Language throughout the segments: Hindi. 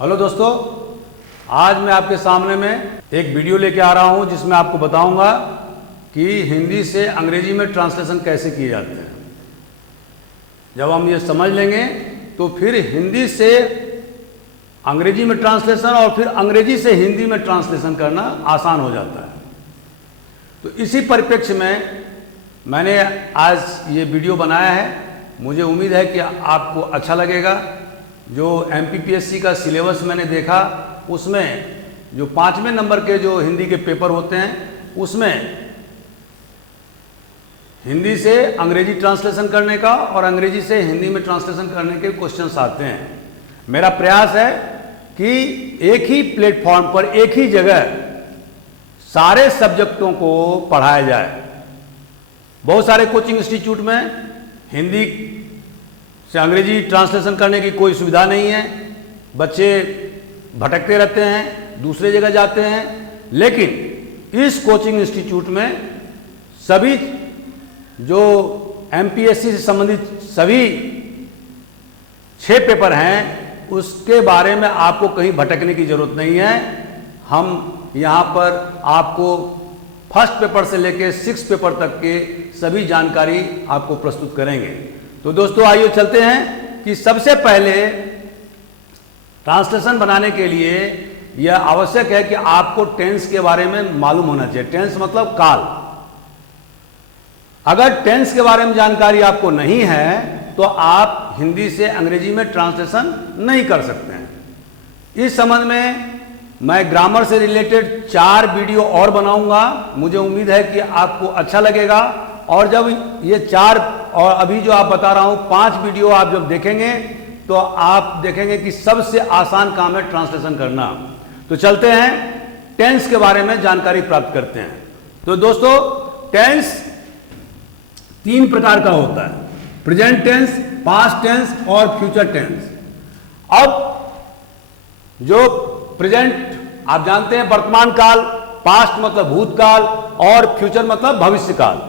हेलो दोस्तों, आज मैं आपके सामने में एक वीडियो लेके आ रहा हूं जिसमें आपको बताऊंगा कि हिंदी से अंग्रेजी में ट्रांसलेशन कैसे किए जाते हैं। जब हम ये समझ लेंगे तो फिर हिंदी से अंग्रेजी में ट्रांसलेशन और फिर अंग्रेजी से हिंदी में ट्रांसलेशन करना आसान हो जाता है। तो इसी परिप्रेक्ष्य में मैंने आज ये वीडियो बनाया है। मुझे उम्मीद है कि आपको अच्छा लगेगा। जो MPPSC का सिलेबस मैंने देखा उसमें जो 5वें नंबर के जो हिंदी के पेपर होते हैं उसमें हिंदी से अंग्रेजी ट्रांसलेशन करने का और अंग्रेजी से हिंदी में ट्रांसलेशन करने के क्वेश्चंस आते हैं। मेरा प्रयास है कि एक ही प्लेटफॉर्म पर एक ही जगह सारे सब्जेक्टों को पढ़ाया जाए। बहुत सारे कोचिंग इंस्टीट्यूट में हिंदी से अंग्रेजी ट्रांसलेशन करने की कोई सुविधा नहीं है। बच्चे भटकते रहते हैं, दूसरे जगह जाते हैं। लेकिन इस कोचिंग इंस्टीट्यूट में सभी जो MPSC से संबंधित सभी 6 पेपर हैं उसके बारे में आपको कहीं भटकने की जरूरत नहीं है। हम यहाँ पर आपको फर्स्ट पेपर से लेकर 6 पेपर तक के सभी जानकारी आपको प्रस्तुत करेंगे। तो दोस्तों आइए चलते हैं कि सबसे पहले ट्रांसलेशन बनाने के लिए यह आवश्यक है कि आपको टेंस के बारे में मालूम होना चाहिए। टेंस मतलब काल। अगर टेंस के बारे में जानकारी आपको नहीं है तो आप हिंदी से अंग्रेजी में ट्रांसलेशन नहीं कर सकते हैं। इस संबंध में मैं ग्रामर से रिलेटेड 4 वीडियो और बनाऊंगा। मुझे उम्मीद है कि आपको अच्छा लगेगा। और जब ये 4 और अभी जो आप बता रहा हूं 5 वीडियो आप जब देखेंगे तो आप देखेंगे कि सबसे आसान काम है ट्रांसलेशन करना। तो चलते हैं टेंस के बारे में जानकारी प्राप्त करते हैं। तो दोस्तों टेंस 3 प्रकार का होता है, प्रेजेंट टेंस, पास्ट टेंस और फ्यूचर टेंस। अब जो प्रेजेंट आप जानते हैं वर्तमान काल, पास्ट मतलब भूतकाल और फ्यूचर मतलब भविष्य काल।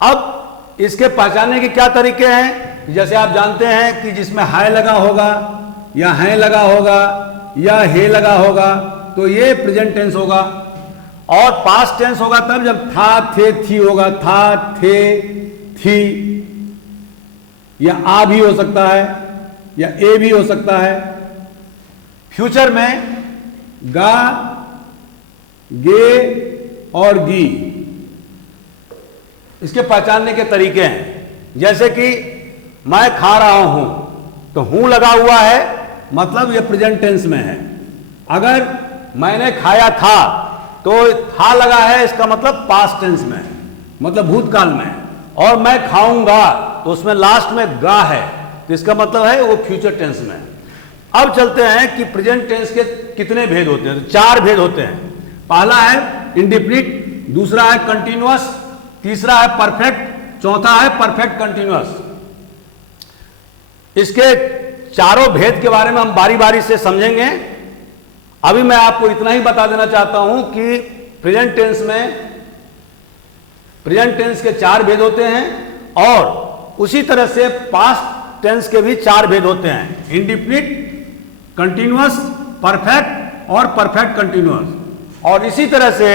अब इसके पहचानने के क्या तरीके हैं? जैसे आप जानते हैं कि जिसमें हाय लगा होगा या हैं लगा होगा या हे लगा होगा तो ये प्रेजेंट टेंस होगा। और पास्ट टेंस होगा तब जब था, थे, थी होगा। था, थे, थी, या आ भी हो सकता है या ए भी हो सकता है। फ्यूचर में गा, गे और गी। इसके पहचानने के तरीके हैं। जैसे कि मैं खा रहा हूं तो हूं लगा हुआ है मतलब यह प्रेजेंट टेंस में है। अगर मैंने खाया था तो था लगा है, इसका मतलब पास्ट टेंस में है, मतलब भूतकाल में है। और मैं खाऊंगा तो उसमें लास्ट में गा है तो इसका मतलब है वो फ्यूचर टेंस में है। अब चलते हैं कि प्रेजेंट टेंस के कितने भेद होते हैं। तो 4 भेद होते हैं। पहला है इंडेफिनिट, दूसरा है कंटिन्यूअस, तीसरा है परफेक्ट, चौथा है परफेक्ट कंटिन्यूअस। इसके चारों भेद के बारे में हम बारी बारी से समझेंगे। अभी मैं आपको इतना ही बता देना चाहता हूं कि प्रेजेंट टेंस के 4 भेद होते हैं और उसी तरह से पास्ट टेंस के भी 4 भेद होते हैं, इंडेफिनिट, कंटिन्यूअस, परफेक्ट और परफेक्ट कंटिन्यूअस। और इसी तरह से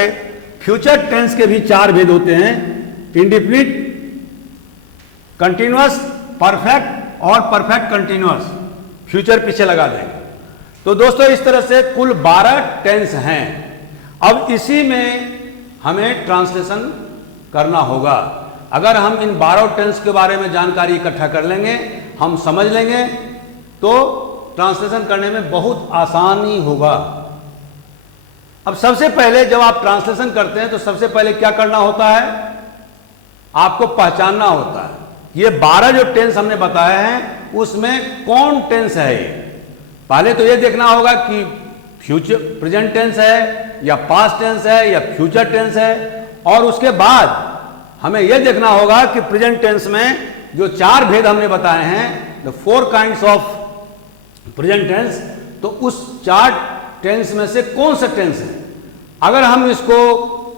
फ्यूचर टेंस के भी 4 भेद होते हैं, इंडेफिनिट, कंटिन्यूअस, परफेक्ट और परफेक्ट कंटिन्यूअस। फ्यूचर पीछे लगा देंगे। तो दोस्तों इस तरह से कुल 12 टेंस हैं। अब इसी में हमें ट्रांसलेशन करना होगा। अगर हम इन 12 टेंस के बारे में जानकारी इकट्ठा कर लेंगे, हम समझ लेंगे तो ट्रांसलेशन करने में बहुत आसानी होगा। अब सबसे पहले जब आप ट्रांसलेशन करते हैं तो सबसे पहले क्या करना होता है? आपको पहचानना होता है ये 12 जो टेंस हमने बताए हैं उसमें कौन टेंस है। पहले तो ये देखना होगा कि फ्यूचर प्रेजेंट टेंस है या पास्ट टेंस है या फ्यूचर टेंस है। और उसके बाद हमें यह देखना होगा कि प्रेजेंट टेंस में जो 4 भेद हमने बताए हैं, the 4 kinds of present tense, तो उस 4 टेंस में से कौन सा टेंस है। अगर हम इसको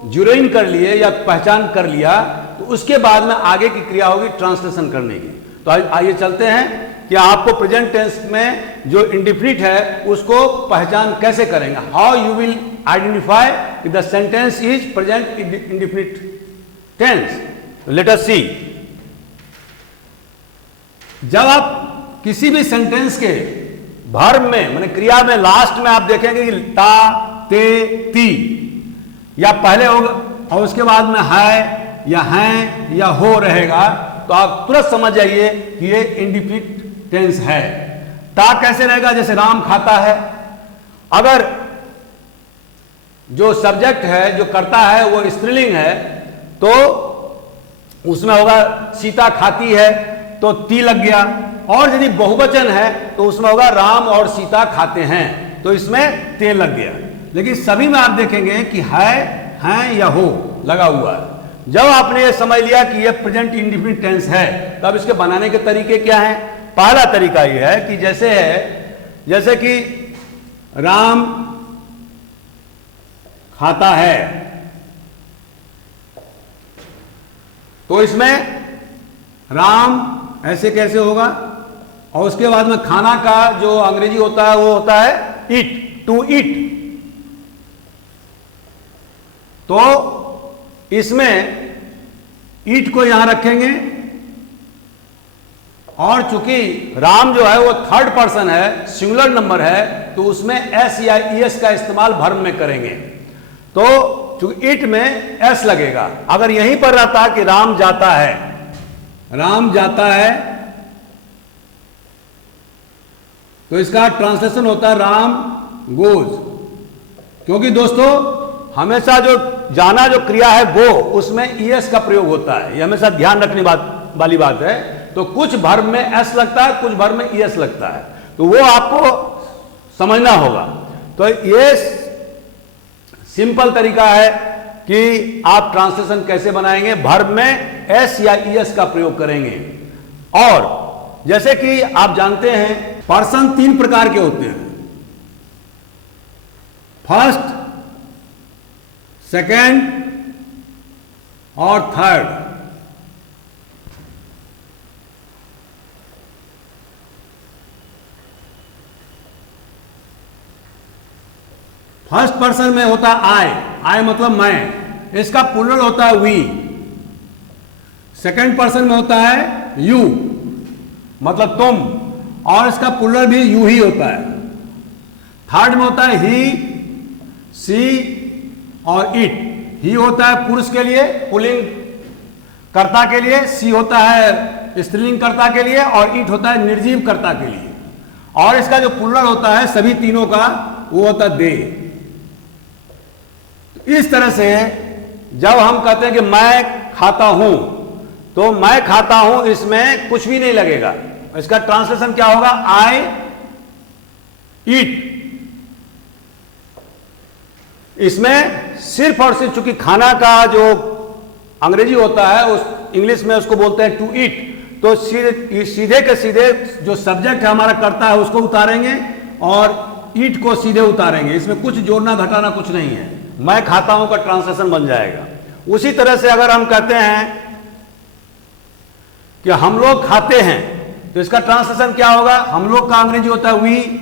ज़ीरो इन कर लिए या पहचान कर लिया तो उसके बाद में आगे की क्रिया होगी ट्रांसलेशन करने की। तो आइए चलते हैं कि आपको प्रेजेंट टेंस में जो इंडिफिनिट है उसको पहचान कैसे करेंगे। हाउ यू विल आइडेंटिफाई कि the sentence is present indefinite tense. Let us see. जब आप किसी भी सेंटेंस के वर्ब में माने क्रिया में लास्ट में आप देखेंगे कि ता, ते, ती या पहले होगा और उसके बाद में है या हैं या हो रहेगा, तो आप तुरंत समझ जाइए कि ये इंडिफिनिट टेंस है। ता कैसे रहेगा? जैसे राम खाता है। अगर जो सब्जेक्ट है जो करता है वो स्त्रीलिंग है तो उसमें होगा सीता खाती है, तो ती लग गया। और यदि बहुवचन है तो उसमें होगा राम और सीता खाते हैं, तो इसमें ते लग गया। लेकिन सभी में आप देखेंगे कि है, हैं या हो लगा हुआ है। जब आपने ये समझ लिया कि ये प्रेजेंट इंडिफिनिट टेंस है, तब इसके बनाने के तरीके क्या हैं? पहला तरीका ये है कि जैसे कि राम खाता है, तो इसमें राम ऐसे कैसे होगा? और उसके बाद में खाना का जो अंग्रेजी होता है वो होता है ईट, टू ईट। तो इसमें ईट को यहां रखेंगे, और चूंकि राम जो है वो थर्ड पर्सन है, सिंगुलर नंबर है, तो उसमें एस या ईएस का इस्तेमाल वर्ब में करेंगे। तो चूंकि ईट में एस लगेगा। अगर यहीं पर रहता कि राम जाता है, राम जाता है, तो इसका ट्रांसलेशन होता है राम गोज। क्योंकि दोस्तों हमेशा जो जाना जो क्रिया है गो, उसमें ईएस का प्रयोग होता है। ये हमेशा ध्यान रखने वाली बात है। तो कुछ वर्ब में एस लगता है, कुछ वर्ब में ईएस लगता है, तो वो आपको समझना होगा। तो ये सिंपल तरीका है कि आप ट्रांसलेशन कैसे बनाएंगे। वर्ब में एस या ईएस का प्रयोग करेंगे। और जैसे कि आप जानते हैं पर्सन 3 प्रकार के होते हैं, फर्स्ट, सेकेंड और थर्ड। फर्स्ट पर्सन में होता है आई मतलब मैं, इसका प्लूरल होता है वी। सेकेंड पर्सन में होता है यू मतलब तुम, और इसका प्लूरल भी यू ही होता है। थर्ड में होता है ही, सी और इट। ही होता है पुरुष के लिए, पुल्लिंग कर्ता के लिए, सी होता है स्त्रीलिंग कर्ता के लिए, और इट होता है निर्जीव कर्ता के लिए। और इसका जो प्लूरल होता है सभी तीनों का, वो होता है दे। इस तरह से जब हम कहते हैं कि मैं खाता हूं, तो मैं खाता हूं इसमें कुछ भी नहीं लगेगा। इसका ट्रांसलेशन क्या होगा? आई ईट। इसमें सिर्फ और सिर्फ चूंकि खाना का जो अंग्रेजी होता है उस इंग्लिश में उसको बोलते हैं टू ईट, तो सीधे के सीधे जो सब्जेक्ट है हमारा करता है उसको उतारेंगे और ईट को सीधे उतारेंगे। इसमें कुछ जोड़ना घटाना कुछ नहीं है। मैं खाता हूं का ट्रांसलेशन बन जाएगा। उसी तरह से अगर हम कहते हैं कि हम लोग खाते हैं, तो इसका ट्रांसलेशन क्या होगा? हम लोग का अंग्रेजी होता है वी,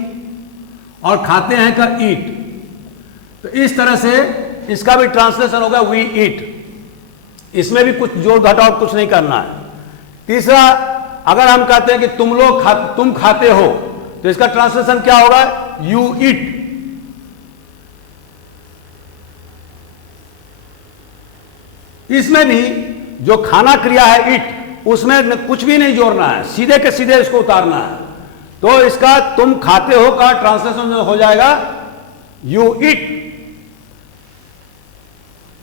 और खाते हैं का ईट। तो इस तरह से इसका भी ट्रांसलेशन होगा वी ईट। इसमें भी कुछ जोड़ घटाव कुछ नहीं करना है। तीसरा, अगर हम कहते हैं कि तुम खाते हो, तो इसका ट्रांसलेशन क्या होगा? You eat. इसमें भी जो खाना क्रिया है ईट, उसमें कुछ भी नहीं जोड़ना है, सीधे के सीधे इसको उतारना है। तो इसका तुम खाते हो का ट्रांसलेशन हो जाएगा यू ईट।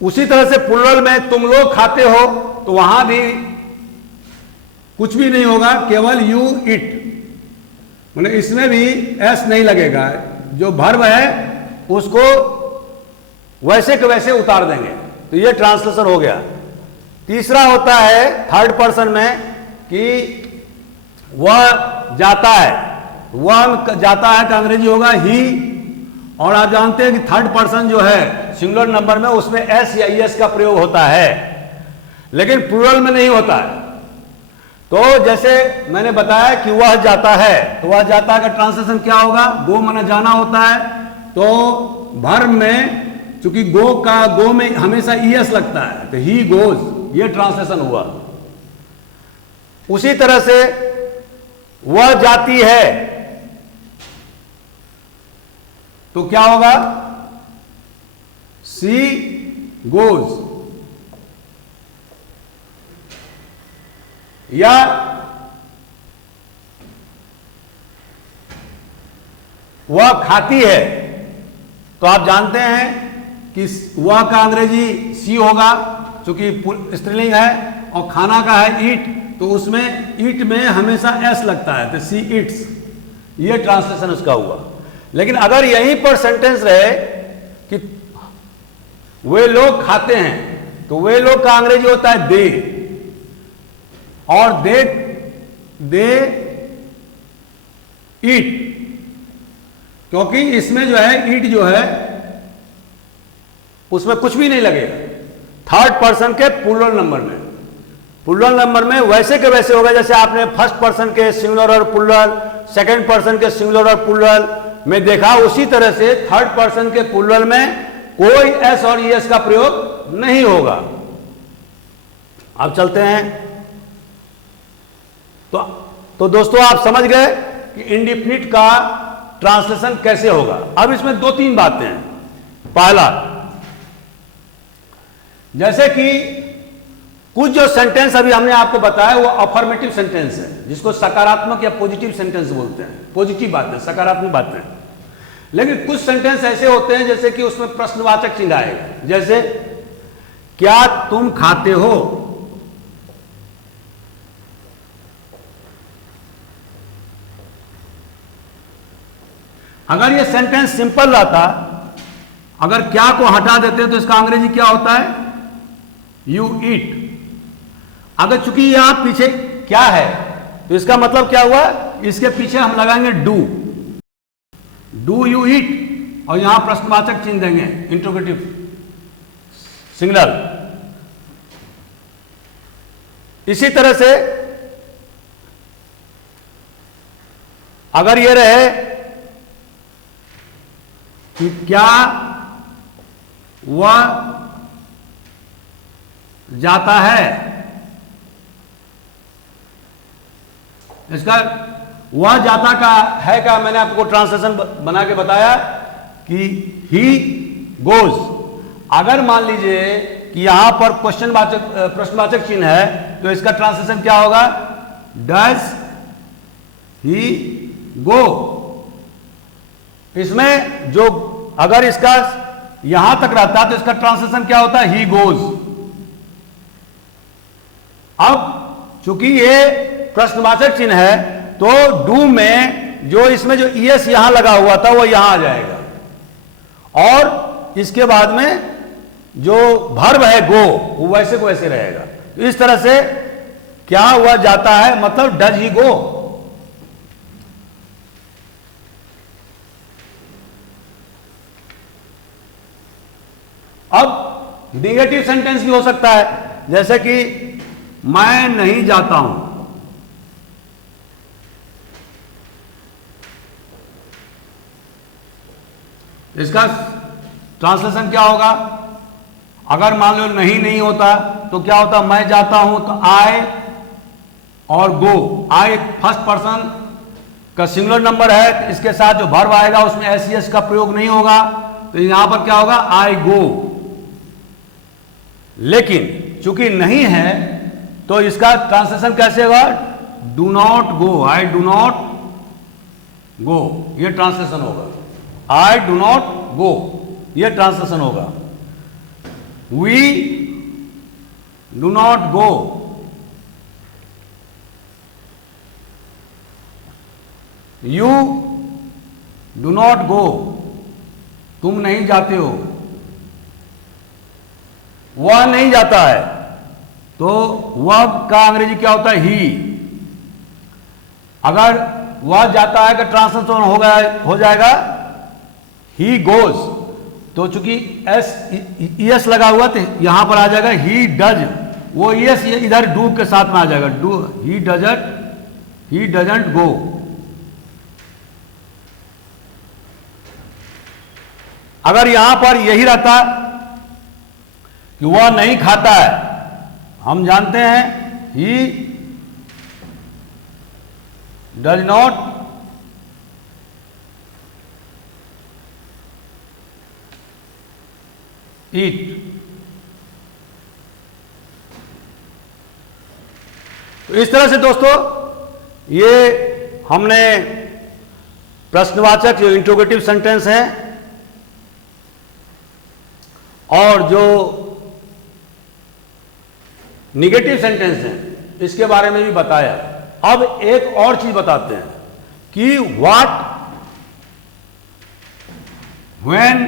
उसी तरह से प्लूरल में तुम लोग खाते हो, तो वहां भी कुछ भी नहीं होगा, केवल यू ईट। मतलब इसमें भी एस नहीं लगेगा। जो वर्ब है उसको वैसे के वैसे उतार देंगे। तो ये ट्रांसलेशन हो गया। तीसरा होता है थर्ड पर्सन में कि वह जाता है। वह जाता है का अंग्रेजी होगा ही। और आप जानते हैं कि थर्ड पर्सन जो है सिंगुलर नंबर में, उसमें एस या ईएस का प्रयोग होता है, लेकिन प्लूरल में नहीं होता है। तो जैसे मैंने बताया कि वह जाता है, तो वह जाता है का ट्रांसलेशन क्या होगा? गो माना जाना होता है, तो वर्ब में चूंकि गो में हमेशा ईएस लगता है, तो ही गोज, ये ट्रांसलेशन हुआ। उसी तरह से वह जाती है, तो क्या होगा? She goes. या वह खाती है, तो आप जानते हैं कि वह का अंग्रेजी सी होगा क्योंकि स्त्रीलिंग है, और खाना का है ईट, तो उसमें ईट में हमेशा एस लगता है, तो सी ईट्स, ये ट्रांसलेशन उसका हुआ। लेकिन अगर यहीं पर सेंटेंस रहे कि वे लोग खाते हैं, तो वे लोग का अंग्रेजी होता है दे, और दे ईट, क्योंकि इसमें जो है ईट जो है उसमें कुछ भी नहीं लगेगा। थर्ड पर्सन के प्लूरल नंबर में वैसे के वैसे होगा जैसे आपने फर्स्ट पर्सन के सिंगुलर और प्लूरल, सेकंड पर्सन के सिंगुलर और प्लूरल में देखा, उसी तरह से थर्ड पर्सन के प्लूरल में कोई एस और ईएस का प्रयोग नहीं होगा। अब चलते हैं, तो दोस्तों आप समझ गए कि इंडिफिनिट का ट्रांसलेशन कैसे होगा। अब इसमें दो तीन बातें हैं। पहला, जैसे कि कुछ जो सेंटेंस अभी हमने आपको बताया वो अफर्मेटिव सेंटेंस है, जिसको सकारात्मक या पॉजिटिव सेंटेंस बोलते हैं, पॉजिटिव बातें, सकारात्मक बातें। लेकिन कुछ सेंटेंस ऐसे होते हैं जैसे कि उसमें प्रश्नवाचक चिन्ह आएगा, जैसे क्या तुम खाते हो? अगर ये सेंटेंस सिंपल रहता, अगर क्या को हटा देते तो इसका अंग्रेजी क्या होता है? You eat. अगर चूंकि यहां पीछे क्या है तो इसका मतलब क्या हुआ? इसके पीछे हम लगाएंगे डू यू ईट, और यहां प्रश्नवाचक चिन्ह देंगे, इंट्रोगेटिव सिंगुलर। इसी तरह से अगर ये रहे कि क्या वह जाता है, इसका वह जाता का है का मैंने आपको ट्रांसलेशन बना के बताया कि ही गोज। अगर मान लीजिए कि यहां पर प्रश्नवाचक चिन्ह है तो इसका ट्रांसलेशन क्या होगा? डज ही गो। इसमें जो अगर इसका यहां तक रहता तो इसका ट्रांसलेशन क्या होता है? He goes. अब चूंकि ये प्रश्नवाचक चिन्ह है तो डू में जो इसमें जो ईएस यहां लगा हुआ था वो यहां आ जाएगा, और इसके बाद में जो वर्ब है गो वो वैसे को वैसे रहेगा। तो इस तरह से क्या हुआ जाता है मतलब डज ही गो। अब निगेटिव सेंटेंस भी हो सकता है, जैसे कि मैं नहीं जाता हूं। इसका ट्रांसलेशन क्या होगा? अगर मान लो नहीं होता तो क्या होता? मैं जाता हूं तो आई और गो। आई फर्स्ट पर्सन का सिंगुलर नंबर है, इसके साथ जो वर्ब आएगा उसमें एस का प्रयोग नहीं होगा, तो यहां पर क्या होगा? आई गो। लेकिन चूंकि नहीं है तो इसका ट्रांसलेशन कैसे होगा? Do not go. I do not गो, यह ट्रांसलेशन होगा। आई डू नॉट गो, यह ट्रांसलेशन होगा। We do not go. You do not go, तुम नहीं जाते हो। वह नहीं जाता है तो वह का अंग्रेजी क्या होता है? ही। अगर वह जाता है का ट्रांसलेशन हो जाएगा ही गोज, तो चूंकि एस लगा हुआ तो यहां पर आ जाएगा ही डज। वो यस इधर डू के साथ में आ जाएगा। Do he doesn't go. अगर यहां पर यही रहता कि वह नहीं खाता है, हम जानते हैं ही डज नॉट ईट। तो इस तरह से दोस्तों ये हमने प्रश्नवाचक जो इंट्रोगेटिव सेंटेंस है और जो निगेटिव सेंटेंस है इसके बारे में भी बताया। अब एक और चीज बताते हैं कि व्हाट, व्हेन,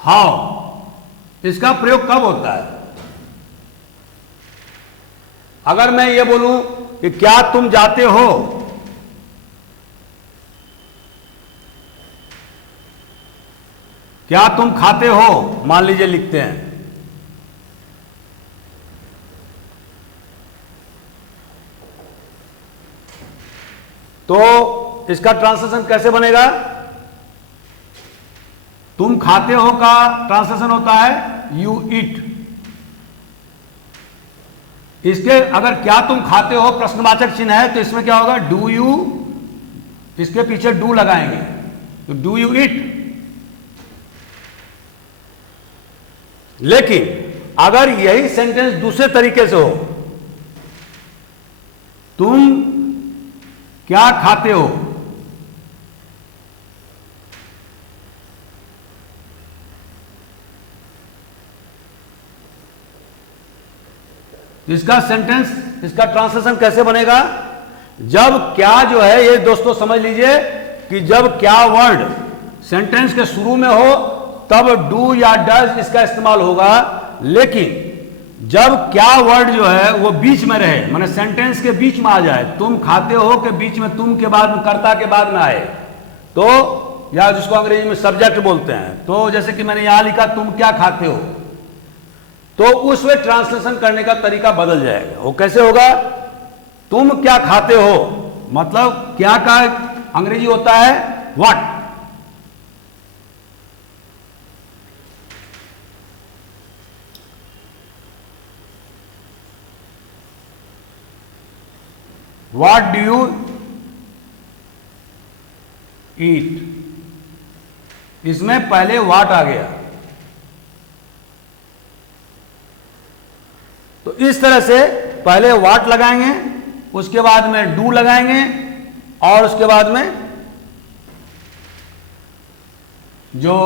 हाउ, इसका प्रयोग कब होता है। अगर मैं ये बोलूं कि क्या तुम जाते हो, क्या तुम खाते हो, मान लीजिए लिखते हैं, तो इसका ट्रांसलेशन कैसे बनेगा। तुम खाते हो का ट्रांसलेशन होता है यू ईट। इसके अगर क्या तुम खाते हो प्रश्नवाचक चिन्ह है तो इसमें क्या होगा, डू यू, इसके पीछे डू लगाएंगे तो डू यू ईट। लेकिन अगर यही सेंटेंस दूसरे तरीके से हो, तुम क्या खाते हो, इसका सेंटेंस, इसका ट्रांसलेशन कैसे बनेगा। जब क्या जो है, ये दोस्तों समझ लीजिए कि जब क्या वर्ड सेंटेंस के शुरू में हो तब डू या डज इसका इस्तेमाल होगा। लेकिन जब क्या वर्ड जो है वो बीच में रहे, माने सेंटेंस के बीच में आ जाए, तुम खाते हो के बीच में तुम के बाद में कर्ता के बाद में आए, तो या जिसको अंग्रेजी में सब्जेक्ट बोलते हैं, तो जैसे कि मैंने यहां लिखा तुम क्या खाते हो, तो उसमें ट्रांसलेशन करने का तरीका बदल जाएगा। वो कैसे होगा, तुम क्या खाते हो, मतलब क्या का अंग्रेजी होता है what. What do you eat, इसमें पहले व्हाट आ गया। तो इस तरह से पहले व्हाट लगाएंगे, उसके बाद में डू लगाएंगे और उसके बाद में जो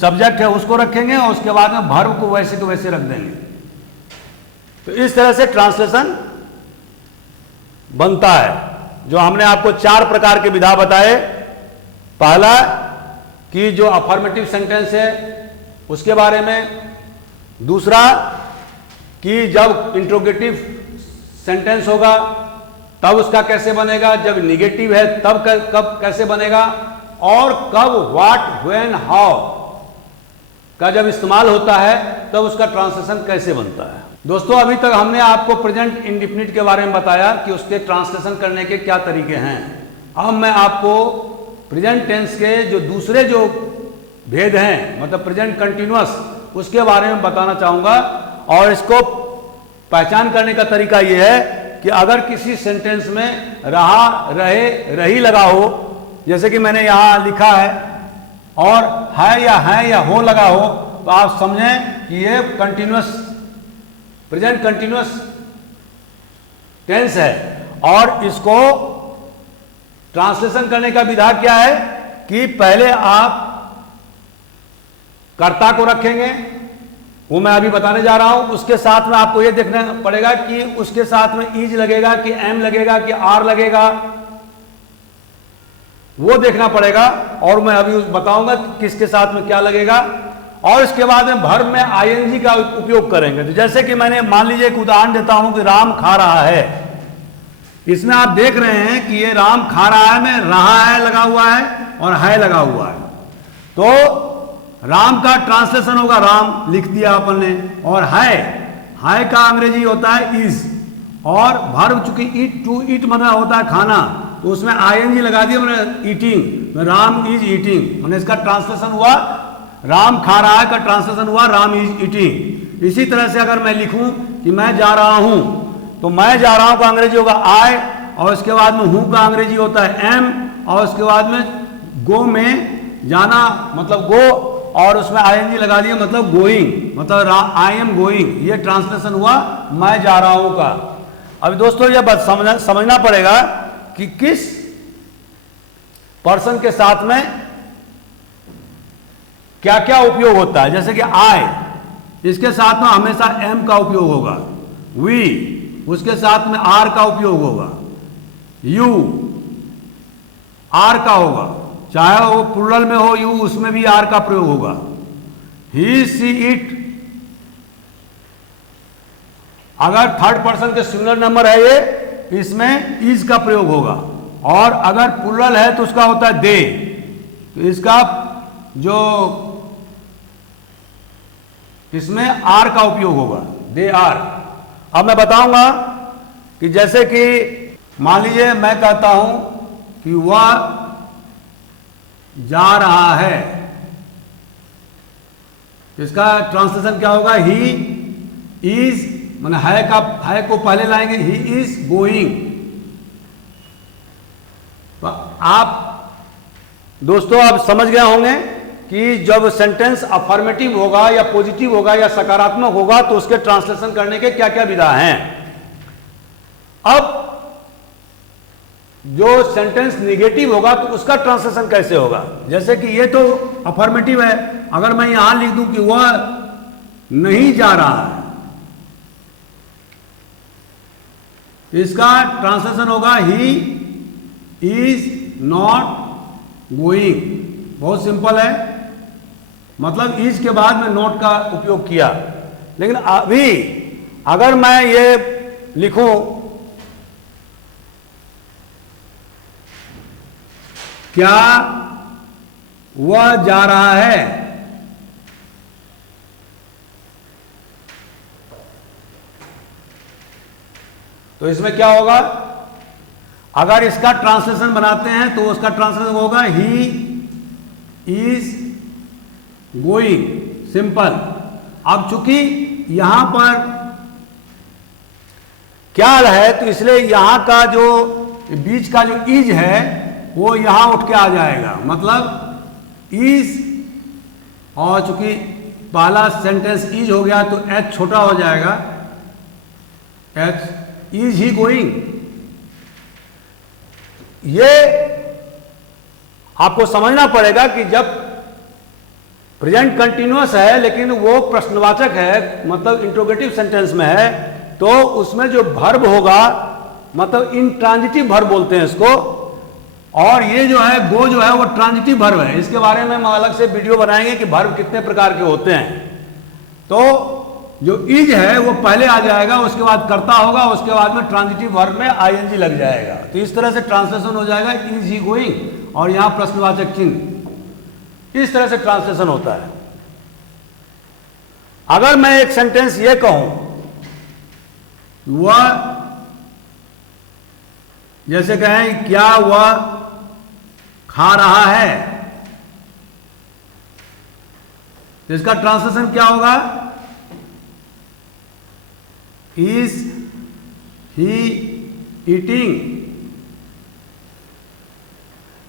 सब्जेक्ट है उसको रखेंगे और उसके बाद में वर्ब को वैसे के वैसे रख देंगे। तो इस तरह से ट्रांसलेशन बनता है। जो हमने आपको 4 प्रकार के विधा बताए, पहला कि जो अफर्मेटिव सेंटेंस है उसके बारे में, दूसरा कि जब इंट्रोगेटिव सेंटेंस होगा तब उसका कैसे बनेगा, जब निगेटिव है तब कब कैसे बनेगा, और कब व्हाट, व्हेन, हाउ का जब इस्तेमाल होता है तब उसका ट्रांसलेशन कैसे बनता है। दोस्तों अभी तक हमने आपको प्रेजेंट इंडेफिनिट के बारे में बताया कि उसके ट्रांसलेशन करने के क्या तरीके हैं। अब मैं आपको प्रेजेंट टेंस के जो दूसरे जो भेद हैं, मतलब प्रेजेंट कंटिन्यूअस, उसके बारे में बताना चाहूंगा। और इसको पहचान करने का तरीका यह है कि अगर किसी सेंटेंस में रहा, रहे, रही लगा हो, जैसे कि मैंने यहां लिखा है, और है या हो लगा हो, तो आप समझें कि ये कंटिन्यूअस, प्रेजेंट कंटिन्यूअस टेंस है। और इसको ट्रांसलेशन करने का विधा क्या है कि पहले आप कर्ता को रखेंगे, वो मैं अभी बताने जा रहा हूं। उसके साथ में आपको ये देखना पड़ेगा कि उसके साथ में इज लगेगा कि एम लगेगा कि आर लगेगा, वो देखना पड़ेगा। और मैं अभी बताऊंगा किसके साथ में क्या लगेगा। और इसके बाद में वर्ब में आईएनजी का उपयोग करेंगे। तो जैसे कि मैंने मान लीजिए एक उदाहरण देता हूं कि राम खा रहा है, इसमें आप देख रहे हैं कि ये राम खा रहा है में रहा है लगा हुआ है और है लगा हुआ है। तो राम का ट्रांसलेशन होगा राम, लिख दिया अपन ने, और है हाय का अंग्रेजी होता है इज, और वर्ब चूंकि ईट, टू ईट मतलब होता है खाना, तो उसमें आईएनजी लगा दिया मैंने, ईटिंग, राम इज ईटिंग, मैंने इसका ट्रांसलेशन हुआ राम खा रहा है का ट्रांसलेशन हुआ राम इज ईटिंग। इसी तरह से अगर मैं लिखूं कि मैं जा रहा हूं, तो मैं जा रहा हूं का अंग्रेजी होगा आई, और उसके बाद में हूं का अंग्रेजी होता है एम, और उसके बाद में गो में जाना मतलब गो, और उसमें आईएनजी लगा दिया मतलब गोइंग, मतलब आई एम गोइंग। ये ट्रांसलेशन हुआ मैं जा रहा हूं का। अभी दोस्तों ये बात समझना पड़ेगा कि किस पर्सन के साथ में क्या क्या उपयोग होता है। जैसे कि आई, इसके साथ में हमेशा एम का उपयोग होगा, वी, उसके साथ में आर का उपयोग होगा, यू आर का होगा, चाहे वो प्लुरल में हो यू, उसमें भी आर का प्रयोग होगा, ही सी इट, अगर थर्ड पर्सन के सिंगुलर नंबर है ये, इसमें इज का प्रयोग होगा, और अगर प्लुरल है तो उसका होता है दे, तो इसका जो इसमें आर का उपयोग होगा, दे आर। अब मैं बताऊंगा कि जैसे कि मान लीजिए मैं कहता हूं कि वह जा रहा है, इसका ट्रांसलेशन क्या होगा, ही इज, माने है को पहले लाएंगे, ही इज गोइंग। तो आप दोस्तों आप समझ गए होंगे कि जब सेंटेंस अफर्मेटिव होगा या पॉजिटिव होगा या सकारात्मक होगा तो उसके ट्रांसलेशन करने के क्या क्या विधा हैं। अब जो सेंटेंस निगेटिव होगा तो उसका ट्रांसलेशन कैसे होगा। जैसे कि ये तो अफर्मेटिव है, अगर मैं यहां लिख दूं कि वह नहीं जा रहा है, इसका ट्रांसलेशन होगा ही इज नॉट गोइंग। बहुत सिंपल है, मतलब इज के बाद में नॉट का उपयोग किया। लेकिन अभी अगर मैं ये लिखूं क्या वह जा रहा है, तो इसमें क्या होगा, अगर इसका ट्रांसलेशन बनाते हैं तो उसका ट्रांसलेशन होगा ही इज गोइंग, सिंपल। अब चूंकि यहां पर क्या है तो इसलिए यहां का जो बीच का जो इज है वो यहां उठ के आ जाएगा, मतलब इज, और चूंकि पहला सेंटेंस इज हो गया तो एच छोटा हो जाएगा, एच, इज ही गोइंग। ये आपको समझना पड़ेगा कि जब प्रेजेंट कंटिन्यूअस है लेकिन वो प्रश्नवाचक है, मतलब इंट्रोगेटिव सेंटेंस में है, तो उसमें जो वर्ब होगा, मतलब इंट्रांजिटिव वर्ब बोलते हैं इसको, और ये जो है गो जो है वो ट्रांजिटिव वर्ब है। इसके बारे में हम अलग से वीडियो बनाएंगे कि वर्ब कितने प्रकार के होते हैं। तो जो इज है वो पहले आ जाएगा, उसके बाद कर्ता होगा, उसके बाद में ट्रांजिटिव वर्ब में आईएनजी लग जाएगा। तो इस तरह से ट्रांसलेशन हो जाएगा इज ही गोइंग, और यहां प्रश्नवाचक चिन्ह। इस तरह से ट्रांसलेशन होता है। अगर मैं एक सेंटेंस ये कहूं, वह, जैसे कहें क्या वह खा रहा है, तो इसका ट्रांसलेशन क्या होगा, इज ही ईटिंग।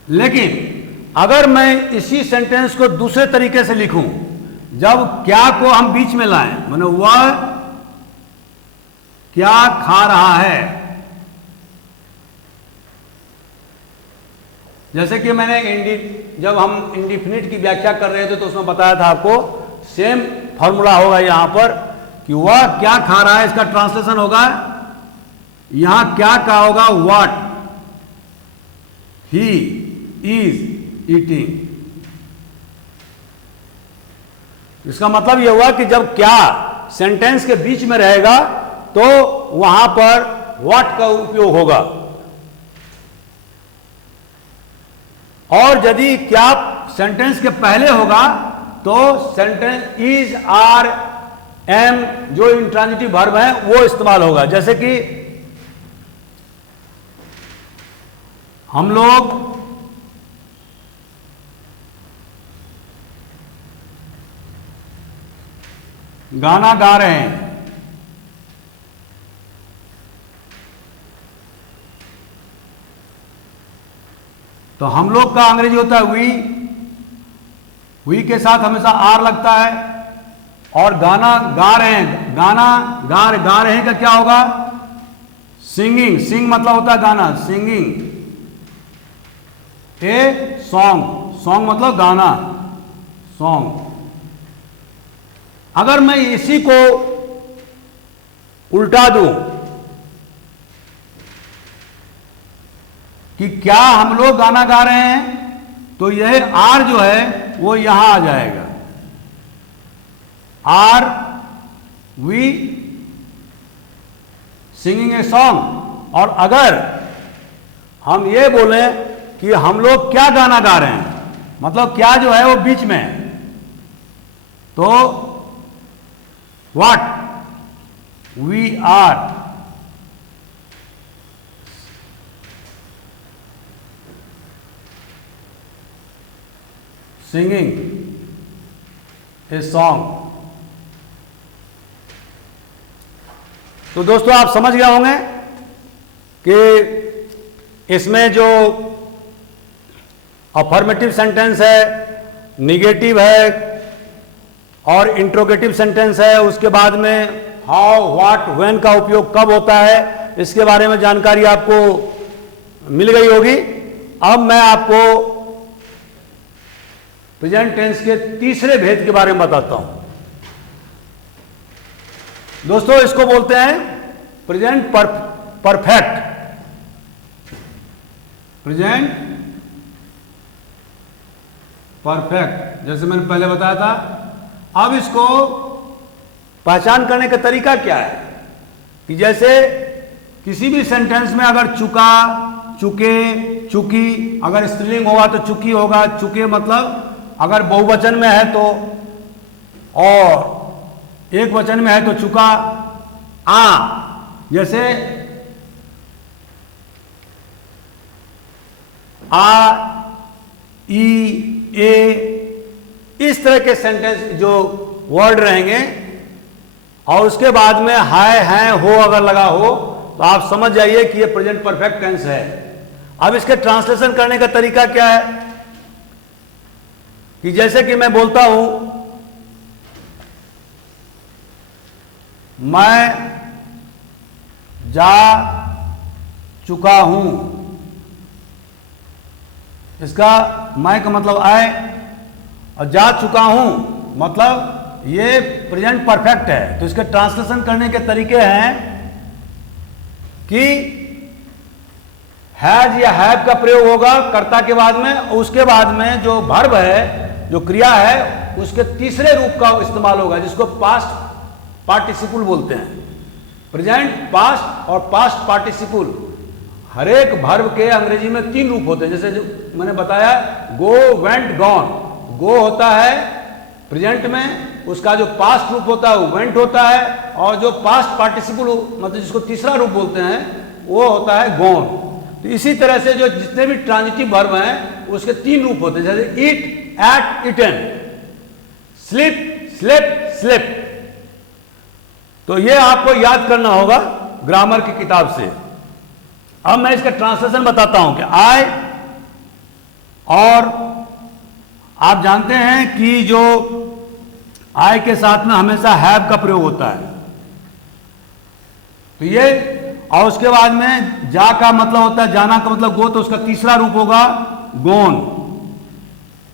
लेकिन अगर मैं इसी सेंटेंस को दूसरे तरीके से लिखूं, जब क्या को हम बीच में लाएं, माने वह क्या खा रहा है, जैसे कि मैंने जब हम इंडिफिनिट की व्याख्या कर रहे थे तो उसमें बताया था आपको, सेम फॉर्मूला होगा यहां पर कि वह क्या खा रहा है, इसका ट्रांसलेशन होगा, यहां क्या का होगा, व्हाट, ही इज ईटिंग। इसका मतलब यह हुआ कि जब क्या सेंटेंस के बीच में रहेगा तो वहां पर व्हाट का उपयोग होगा, और यदि क्या सेंटेंस के पहले होगा तो सेंटेंस इज, आर, एम जो इंट्रांजिटिव वर्ब है वो इस्तेमाल होगा। जैसे कि हम लोग गाना गा रहे हैं, तो हम लोग का अंग्रेजी होता है वी के साथ हमेशा आर लगता है। और गाना गा रहे हैं, गाना गा रहे हैं का क्या होगा? सिंगिंग। सिंग मतलब होता है गाना, सिंगिंग ए सॉन्ग। सॉन्ग मतलब गाना, सॉन्ग। अगर मैं इसी को उल्टा दूं कि क्या हम लोग गाना गा रहे हैं, तो यह आर जो है वो यहां आ जाएगा, are we singing a song. और अगर हम ये बोले कि हम लोग क्या गाना गा रहे हैं, मतलब क्या जो है वो बीच में, तो what we are singing a song. तो दोस्तों आप समझ गए होंगे कि इसमें जो अफर्मेटिव सेंटेंस है, निगेटिव है और इंट्रोगेटिव सेंटेंस है, उसके बाद में हाउ, व्हाट, व्हेन का उपयोग कब होता है, इसके बारे में जानकारी आपको मिल गई होगी। अब मैं आपको प्रेजेंट टेंस के तीसरे भेद के बारे में बताता हूं। दोस्तों इसको बोलते हैं प्रेजेंट परफेक्ट। प्रेजेंट परफेक्ट, जैसे मैंने पहले बताया था। अब इसको पहचान करने का तरीका क्या है कि जैसे किसी भी सेंटेंस में अगर चुका, चुके, चुकी, अगर स्त्रीलिंग होगा तो चुकी होगा, चुके मतलब अगर बहुवचन में है तो, और एक वचन में है तो चुका। आ जैसे आ, ई, ए, इस तरह के सेंटेंस जो वर्ड रहेंगे, और उसके बाद में हाय, हैं, हो अगर लगा हो, तो आप समझ जाइए कि ये प्रेजेंट परफेक्ट टेंस है। अब इसके ट्रांसलेशन करने का तरीका क्या है कि जैसे कि मैं बोलता हूं मैं जा चुका हूं, इसका मैं का मतलब आए, और जा चुका हूं मतलब ये प्रेजेंट परफेक्ट है। तो इसके ट्रांसलेशन करने के तरीके हैं कि हैज या हैव का प्रयोग होगा कर्ता के बाद में, उसके बाद में जो वर्ब है, जो क्रिया है, उसके तीसरे रूप का इस्तेमाल होगा जिसको पास्ट पार्टिसिपल बोलते हैं। प्रेजेंट, पास्ट और पास्ट पार्टिसिपल। हर एक वर्ब के अंग्रेजी में 3 रूप होते हैं, जैसे जो मैंने बताया गो, वेंट, गॉन। गो होता है प्रेजेंट में, उसका जो पास्ट रूप होता है वो वेंट होता है, और जो पास्ट पार्टिसिपल मतलब जिसको तीसरा रूप बोलते हैं वो होता है गॉन। तो इसी तरह से जो जितने भी ट्रांजिटिव वर्ब हैं उसके 3 रूप होते हैं, जैसे eat, ate, eaten, sleep, slept, slept. तो ये आपको याद करना होगा ग्रामर की किताब से। अब मैं इसका ट्रांसलेशन बताता हूं कि आई, और आप जानते हैं कि जो आई के साथ में हमेशा हैव का प्रयोग होता है, तो ये, और उसके बाद में जा का मतलब होता है, जाना का मतलब गो, तो उसका तीसरा रूप होगा गोन।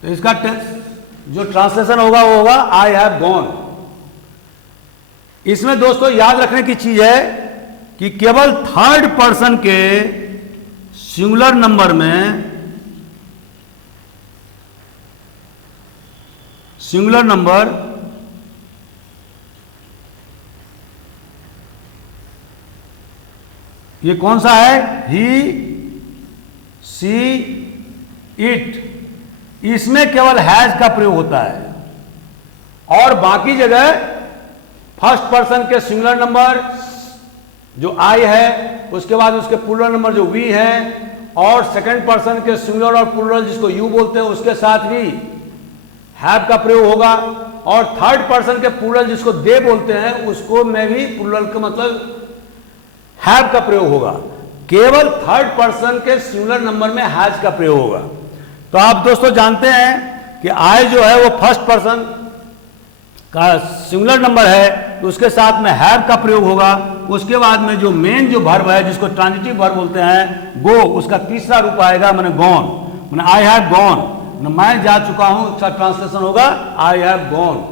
तो इसका जो ट्रांसलेशन होगा वो होगा आई हैव गॉन। इसमें दोस्तों याद रखने की चीज है कि केवल थर्ड पर्सन के सिंगुलर नंबर में, सिंगुलर नंबर ये कौन सा है? ही, सी, इट, इसमें केवल हैज का प्रयोग होता है, और बाकी जगह फर्स्ट पर्सन के सिंगुलर नंबर जो आई है, उसके बाद उसके प्लूरल नंबर जो वी है, और सेकंड पर्सन के सिंगुलर और प्लूरल जिसको यू बोलते हैं उसके साथ भी हैव का प्रयोग होगा, और थर्ड पर्सन के प्लूरल जिसको दे बोलते हैं उसको में भी प्लूरल का मतलब हैव का प्रयोग होगा। केवल थर्ड पर्सन के सिंगुलर नंबर में हैज का प्रयोग होगा। तो आप दोस्तों जानते हैं कि आई जो है वो फर्स्ट पर्सन का सिंगुलर नंबर है, तो उसके साथ में हैव का प्रयोग होगा। उसके बाद में जो मेन जो वर्ब है जिसको ट्रांजिटिव वर्ब बोलते हैं गो, उसका तीसरा रूप आएगा मैंने गॉन, मैंने आई हैव गॉन, मैं जा चुका हूं, उसका ट्रांसलेशन होगा आई हैव गॉन।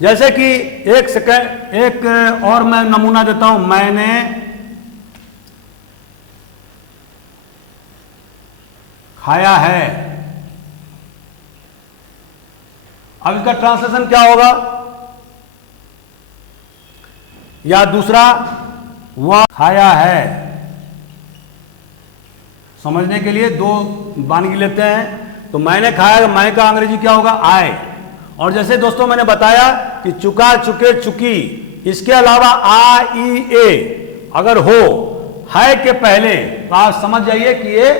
जैसे कि एक और मैं नमूना देता हूं, मैंने खाया है। अब इसका ट्रांसलेशन क्या होगा? या दूसरा, वह खाया है। समझने के लिए दो वानगी लेते हैं। तो मैंने खाया, मैं का अंग्रेजी क्या होगा? आई। और जैसे दोस्तों मैंने बताया कि चुका, चुके, चुकी, इसके अलावा आ, ई, ए अगर हो है के पहले तो आप समझ जाइए कि ये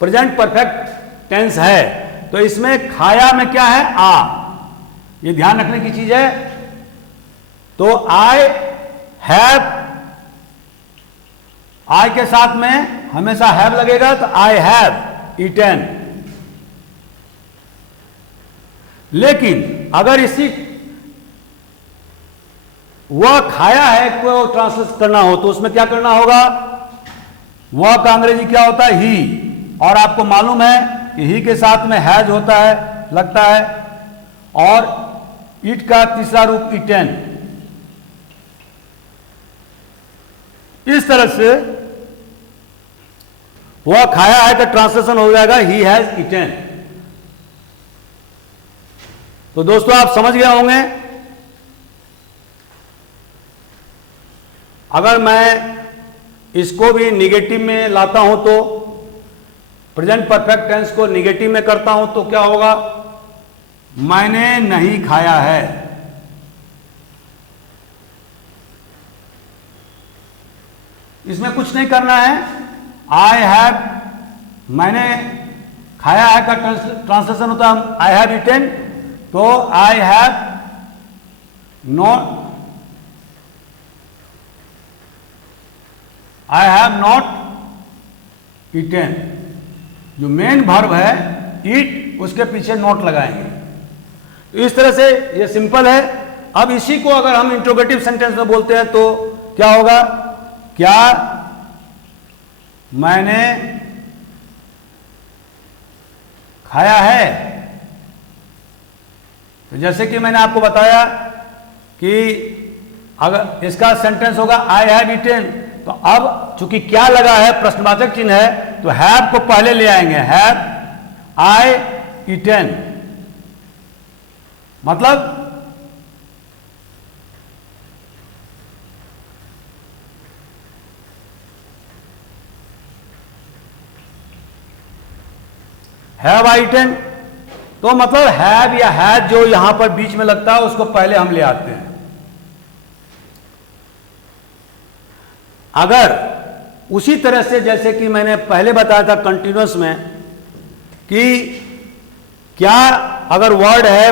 प्रेजेंट परफेक्ट टेंस है। तो इसमें खाया में क्या है? आ। ये ध्यान रखने की चीज है। तो आई हैव, आई के साथ में हमेशा हैव लगेगा, तो आई हैव ईटन। लेकिन अगर इसी वह खाया है को ट्रांसलेट करना हो तो उसमें क्या करना होगा? वह का अंग्रेजी क्या होता है? ही। और आपको मालूम है कि ही के साथ में हैज होता है, लगता है, और इट का तीसरा रूप इटन। इस तरह से वह खाया है का ट्रांसलेशन हो जाएगा ही हैज इटन। तो दोस्तों आप समझ गए होंगे। अगर मैं इसको भी निगेटिव में लाता हूं तो प्रेजेंट परफेक्ट टेंस को निगेटिव में करता हूं तो क्या होगा? मैंने नहीं खाया है। इसमें कुछ नहीं करना है। आई हैव, मैंने खाया है का ट्रांसलेशन होता है आई हैव ईटन। तो I have not, I have not eaten. जो मेन वर्ब है ईट, उसके पीछे नॉट लगाएंगे। तो इस तरह से ये सिंपल है। अब इसी को अगर हम इंट्रोगेटिव सेंटेंस में बोलते हैं तो क्या होगा? क्या मैंने खाया है? तो जैसे कि मैंने आपको बताया कि अगर इसका सेंटेंस होगा आई हैव ईटन, तो अब चूंकि क्या लगा है, प्रश्नवाचक चिन्ह है, तो हैव को पहले ले आएंगे। हैव आई ईटन, मतलब हैव आई ईटन, तो मतलब हैव या हैज जो यहां पर बीच में लगता है उसको पहले हम ले आते हैं। अगर उसी तरह से जैसे कि मैंने पहले बताया था कंटिन्यूअस में कि क्या अगर वर्ड है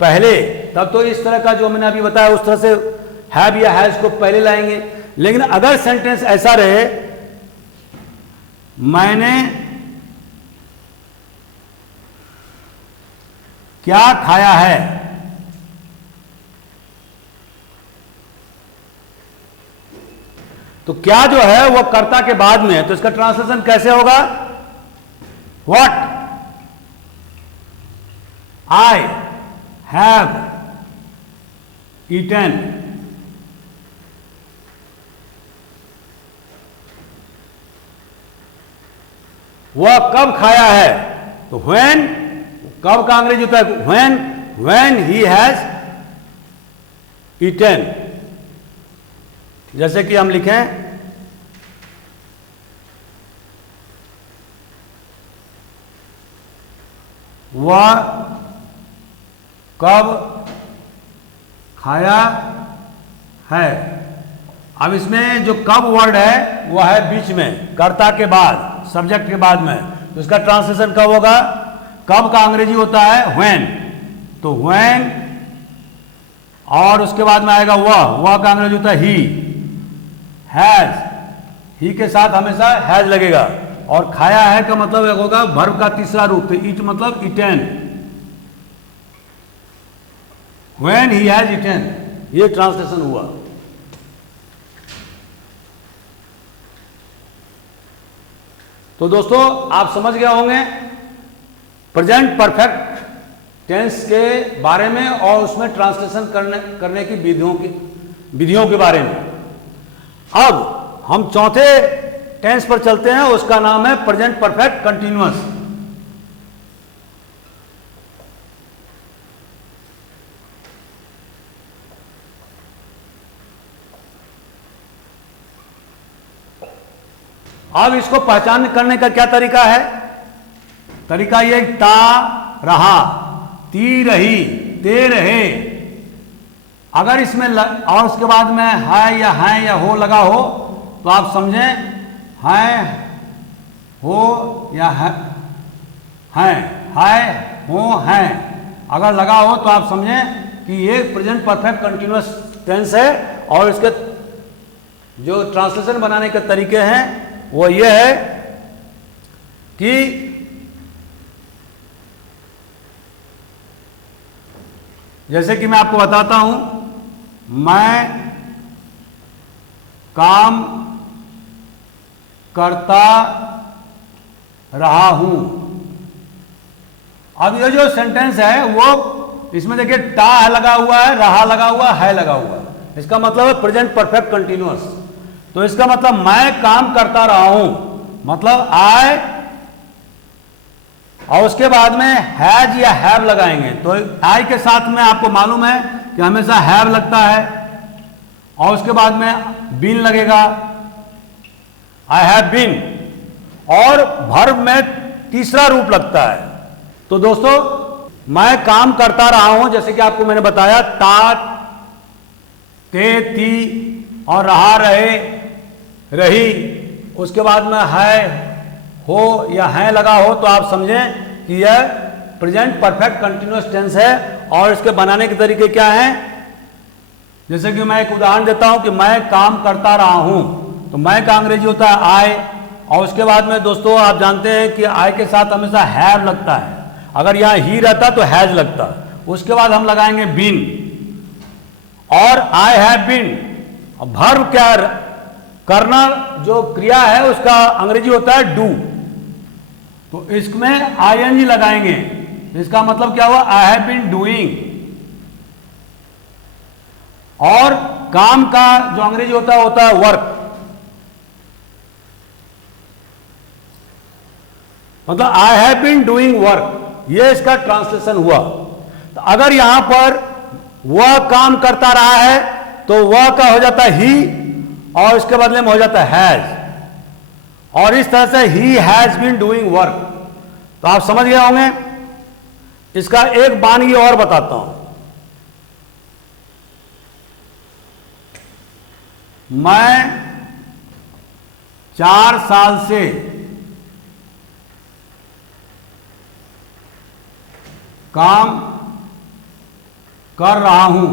पहले, तब तो इस तरह का जो मैंने अभी बताया उस तरह से हैव या हैज को पहले लाएंगे। लेकिन अगर सेंटेंस ऐसा रहे, मैंने क्या खाया है, तो क्या जो है वो कर्ता के बाद में है, तो इसका ट्रांसलेशन कैसे होगा? What I have eaten. वह कब खाया है? तो व्हेन, कब का अंग्रेजी होता है व्हेन ही हैज ईटन। जैसे कि हम लिखें वह कब खाया है। अब इसमें जो कब वर्ड है वह है बीच में, कर्ता के बाद, सब्जेक्ट के बाद में, तो इसका ट्रांसलेशन कब होगा? कब का अंग्रेजी होता है व्हेन, तो व्हेन, और उसके बाद में आएगा वह का अंग्रेजी होता है ही, हैज, ही के साथ हमेशा हैज लगेगा। और खाया है का मतलब होगा वर्ब का तीसरा रूप, तो ईट मतलब eaten, when he has eaten, ये ट्रांसलेशन हुआ। तो दोस्तों आप समझ गए होंगे प्रेजेंट परफेक्ट टेंस के बारे में और उसमें ट्रांसलेशन करने की विधियों के बारे में। अब हम चौथे टेंस पर चलते हैं, उसका नाम है प्रेजेंट परफेक्ट कंटिन्यूअस। अब इसको पहचान करने का क्या तरीका है? तरीका ये, ता रहा, ती रही, ते रहे। अगर इसमें और उसके बाद में है या हो लगा हो तो आप समझें है, हो या है, हो, है। अगर लगा हो तो आप समझें कि ये प्रेजेंट परफेक्ट कंटिन्यूअस टेंस है। और इसके जो ट्रांसलेशन बनाने के तरीके हैं वो ये है कि जैसे कि मैं आपको बताता हूं, मैं काम करता रहा हूं। अब ये जो सेंटेंस है वो इसमें देखिए टा लगा हुआ है, रहा लगा हुआ है लगा हुआ है। इसका मतलब है प्रेजेंट परफेक्ट कंटिन्यूअस। तो इसका मतलब मैं काम करता रहा हूं, मतलब आई, और उसके बाद में हैज या हैव लगाएंगे। तो आई के साथ में आपको मालूम है कि हमेशा हैव लगता है, और उसके बाद में बीन लगेगा, आई हैव बीन, और वर्ब में तीसरा रूप लगता है। तो दोस्तों मैं काम करता रहा हूं, जैसे कि आपको मैंने बताया, ता, ते, ती और रहा, रहे, रही, उसके बाद में है, हो या है लगा हो तो आप समझें कि यह प्रेजेंट परफेक्ट कंटिन्यूअस टेंस है। और इसके बनाने के तरीके क्या हैं? जैसे कि मैं एक उदाहरण देता हूं कि मैं काम करता रहा हूं, तो मैं का अंग्रेजी होता है आई, और उसके बाद में दोस्तों आप जानते हैं कि आई के साथ हमेशा हैव लगता है। अगर यहां ही रहता तो हैज लगता। उसके बाद हम लगाएंगे बीन, और आई हैव बीन। वर्ब क्या, करना जो क्रिया है उसका अंग्रेजी होता है डू, तो इसमें आईएनजी लगाएंगे। इसका मतलब क्या हुआ? I have been doing. और काम का जो अंग्रेजी होता है वर्क, मतलब I have been doing work. ये इसका ट्रांसलेशन हुआ। तो अगर यहां पर वह काम करता रहा है तो वह का हो जाता है ही, और इसके बदले में हो जाता है हैज, और इस तरह से he has been doing work. तो आप समझ गए होंगे। इसका एक वानगी और बताता हूं। मैं 4 साल से काम कर रहा हूं,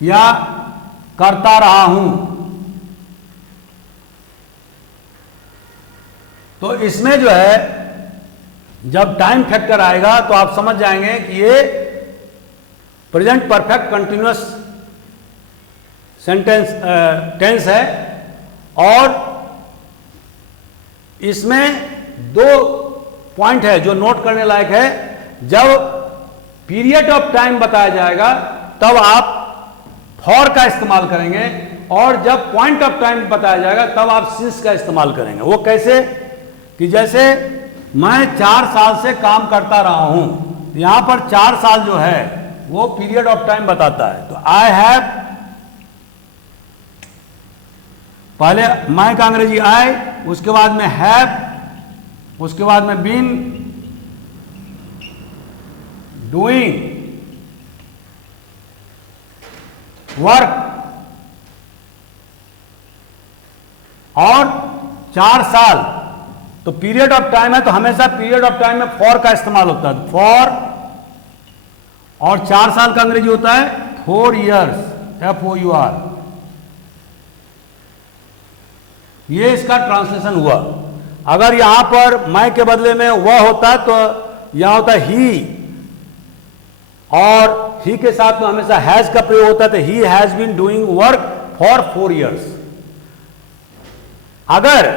या करता रहा हूं। तो इसमें जो है जब टाइम फैक्टर आएगा तो आप समझ जाएंगे कि ये present perfect continuous sentence tense है। और इसमें 2 पॉइंट है जो नोट करने लायक है। जब पीरियड ऑफ टाइम बताया जाएगा तब आप फॉर का इस्तेमाल करेंगे, और जब पॉइंट ऑफ टाइम बताया जाएगा तब आप सिंस का इस्तेमाल करेंगे। वो कैसे? कि जैसे मैं 4 साल से काम करता रहा हूं, यहां पर 4 साल जो है वो पीरियड ऑफ टाइम बताता है। तो आई हैव, पहले मैं का अंग्रेजी आई, उसके बाद में हैव, उसके बाद में बीन डूइंग वर्क, और 4 साल, तो पीरियड ऑफ टाइम है तो हमेशा पीरियड ऑफ टाइम में फॉर का इस्तेमाल होता है, फॉर, और 4 साल का अंग्रेजी होता है 4 years, FOUR। ये इसका ट्रांसलेशन हुआ। अगर यहां पर मैं के बदले में वह होता तो यहां होता ही, और ही के साथ में हमेशा हैज का प्रयोग होता है, तो he has been doing work for 4 years। अगर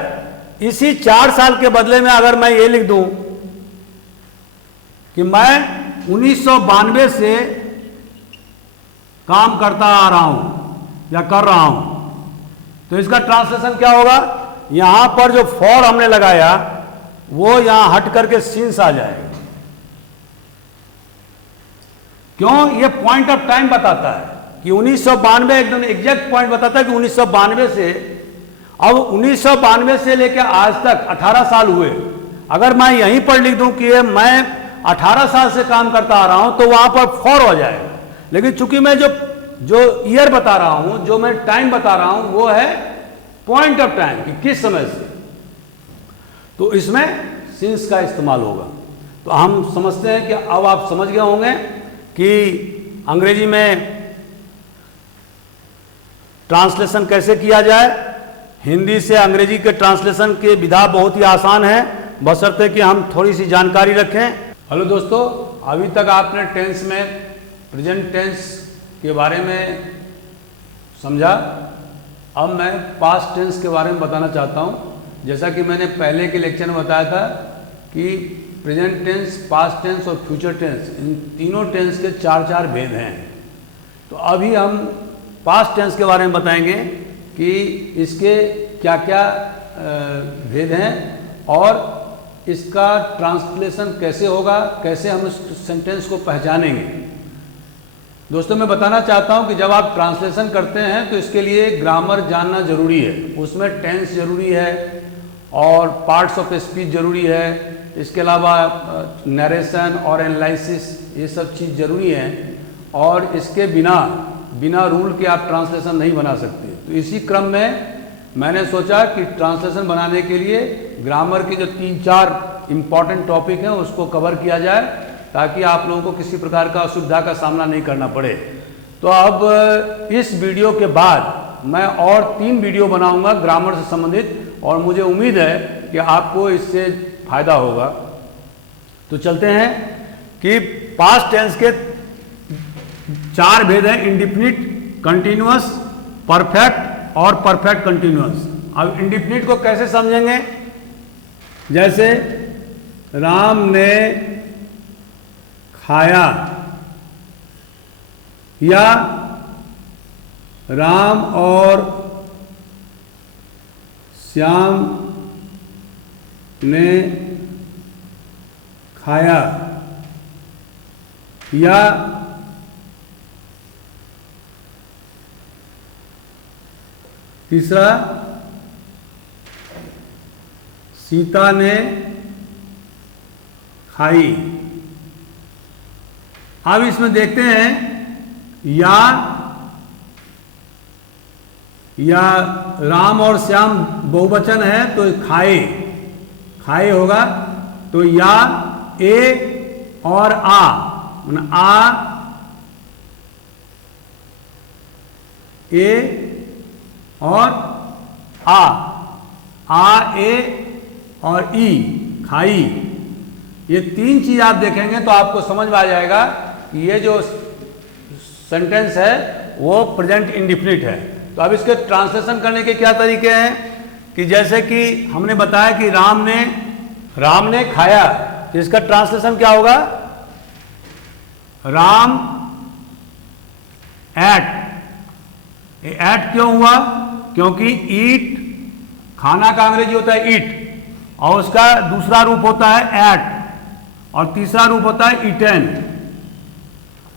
इसी 4 साल के बदले में अगर मैं ये लिख दूं कि मैं 1992 से काम करता आ रहा हूं या कर रहा हूं, तो इसका ट्रांसलेशन क्या होगा? यहां पर जो फॉर हमने लगाया वो यहां हट करके सिंस आ जाएगा। क्यों? ये पॉइंट ऑफ टाइम बताता है कि 1992, एकदम एग्जैक्ट पॉइंट बताता है कि 1992 से, अब 1992 से लेकर आज तक 18 साल हुए। अगर मैं यहीं पर लिख दूं कि मैं 18 साल से काम करता आ रहा हूं, तो वहां पर फॉर हो जाएगा। लेकिन चूंकि मैं जो ईयर बता रहा हूं, जो मैं टाइम बता रहा हूं, वो है पॉइंट ऑफ टाइम कि किस समय से, तो इसमें सिंस का इस्तेमाल होगा। तो हम समझते हैं कि अब आप समझ गए होंगे कि अंग्रेजी में ट्रांसलेशन कैसे किया जाए। हिंदी से अंग्रेजी के ट्रांसलेशन की विधा बहुत ही आसान है, बशर्ते कि हम थोड़ी सी जानकारी रखें। हेलो दोस्तों, अभी तक आपने टेंस में प्रेजेंट टेंस के बारे में समझा। अब मैं पास्ट टेंस के बारे में बताना चाहता हूं। जैसा कि मैंने पहले के लेक्चर में बताया था कि प्रेजेंट टेंस, पास्ट टेंस और फ्यूचर टेंस, इन तीनों टेंस के 4 भेद हैं। तो अभी हम पास्ट टेंस के बारे में बताएंगे कि इसके क्या क्या भेद हैं और इसका ट्रांसलेशन कैसे होगा, कैसे हम इस सेंटेंस को पहचानेंगे। दोस्तों, मैं बताना चाहता हूं कि जब आप ट्रांसलेशन करते हैं तो इसके लिए ग्रामर जानना जरूरी है। उसमें टेंस जरूरी है और पार्ट्स ऑफ स्पीच जरूरी है। इसके अलावा नरेशन और एनालिसिस, ये सब चीज़ जरूरी है, और इसके बिना रूल के आप ट्रांसलेशन नहीं बना सकते। तो इसी क्रम में मैंने सोचा कि ट्रांसलेशन बनाने के लिए ग्रामर के जो 3-4 इम्पॉर्टेंट टॉपिक हैं उसको कवर किया जाए, ताकि आप लोगों को किसी प्रकार का असुविधा का सामना नहीं करना पड़े। तो अब इस वीडियो के बाद मैं और 3 वीडियो बनाऊंगा ग्रामर से संबंधित, और मुझे उम्मीद है कि आपको इससे फायदा होगा। तो चलते हैं कि पास्ट टेंस के 4 भेद हैं: इंडिफिनिट, कंटिन्यूअस, परफेक्ट और परफेक्ट कंटिन्यूअस। अब इंडिफिनिट को कैसे समझेंगे? जैसे राम ने खाया, या राम और श्याम ने खाया, या तीसरा सीता ने खाई। अब इसमें देखते हैं या राम और श्याम बहुवचन है तो खाए होगा, तो या ए और आ, ए और आ ए और ई, खाई। ये 3 चीज आप देखेंगे तो आपको समझ में आ जाएगा कि ये जो सेंटेंस है वो प्रेजेंट इंडिफिनिट है। तो अब इसके ट्रांसलेशन करने के क्या तरीके हैं कि जैसे कि हमने बताया कि राम ने खाया, तो इसका ट्रांसलेशन क्या होगा? राम एट क्यों हुआ? क्योंकि ईट खाना का अंग्रेजी होता है ईट, और उसका दूसरा रूप होता है एट, और तीसरा रूप होता है ईटेन।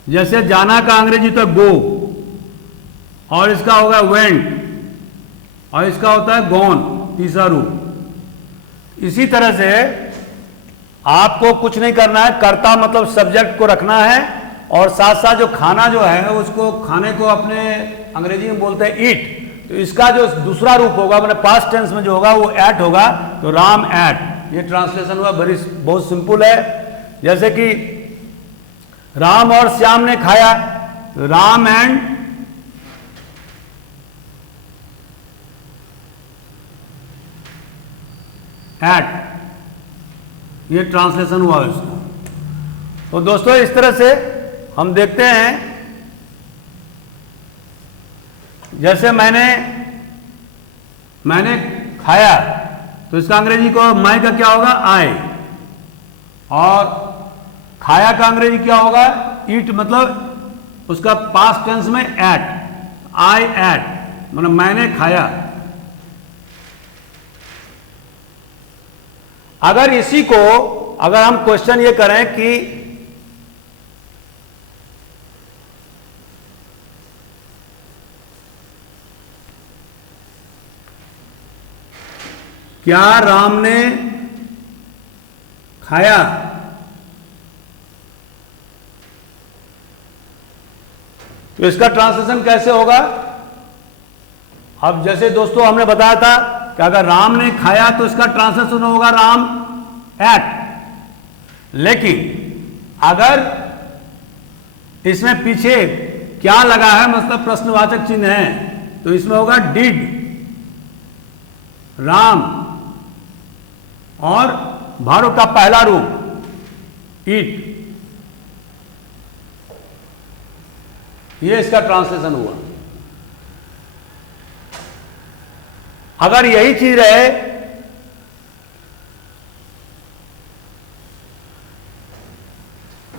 जैसे जाना का अंग्रेजी तो गो, और इसका होगा वेंट, और इसका होता है गॉन, तीसरा रूप। इसी तरह से आपको कुछ नहीं करना है, कर्ता मतलब सब्जेक्ट को रखना है और साथ साथ जो खाना जो है उसको, खाने को अपने अंग्रेजी में बोलते हैं ईट, तो इसका जो दूसरा रूप होगा मैंने पास्ट टेंस में जो होगा वो एट होगा, तो राम एट, ये ट्रांसलेशन हुआ। बहुत सिंपल है। जैसे कि राम और श्याम ने खाया, राम एंड एट, ये ट्रांसलेशन हुआ इसका। तो दोस्तों इस तरह से हम देखते हैं, जैसे मैंने खाया, तो इसका अंग्रेजी को मैं का क्या होगा, आई, और खाया का अंग्रेजी क्या होगा, ईट, मतलब उसका पास्ट टेंस में एट, आई एट, मतलब मैंने खाया। अगर इसी को अगर हम क्वेश्चन ये करें कि क्या राम ने खाया, तो इसका ट्रांसलेशन कैसे होगा। अब जैसे दोस्तों हमने बताया था कि अगर राम ने खाया तो इसका ट्रांसलेशन होगा राम एट, लेकिन अगर इसमें पीछे क्या लगा है, मतलब प्रश्नवाचक चिन्ह है, तो इसमें होगा डिड राम, और भारुक का पहला रूप ईट, ये इसका ट्रांसलेशन हुआ। अगर यही चीज रहे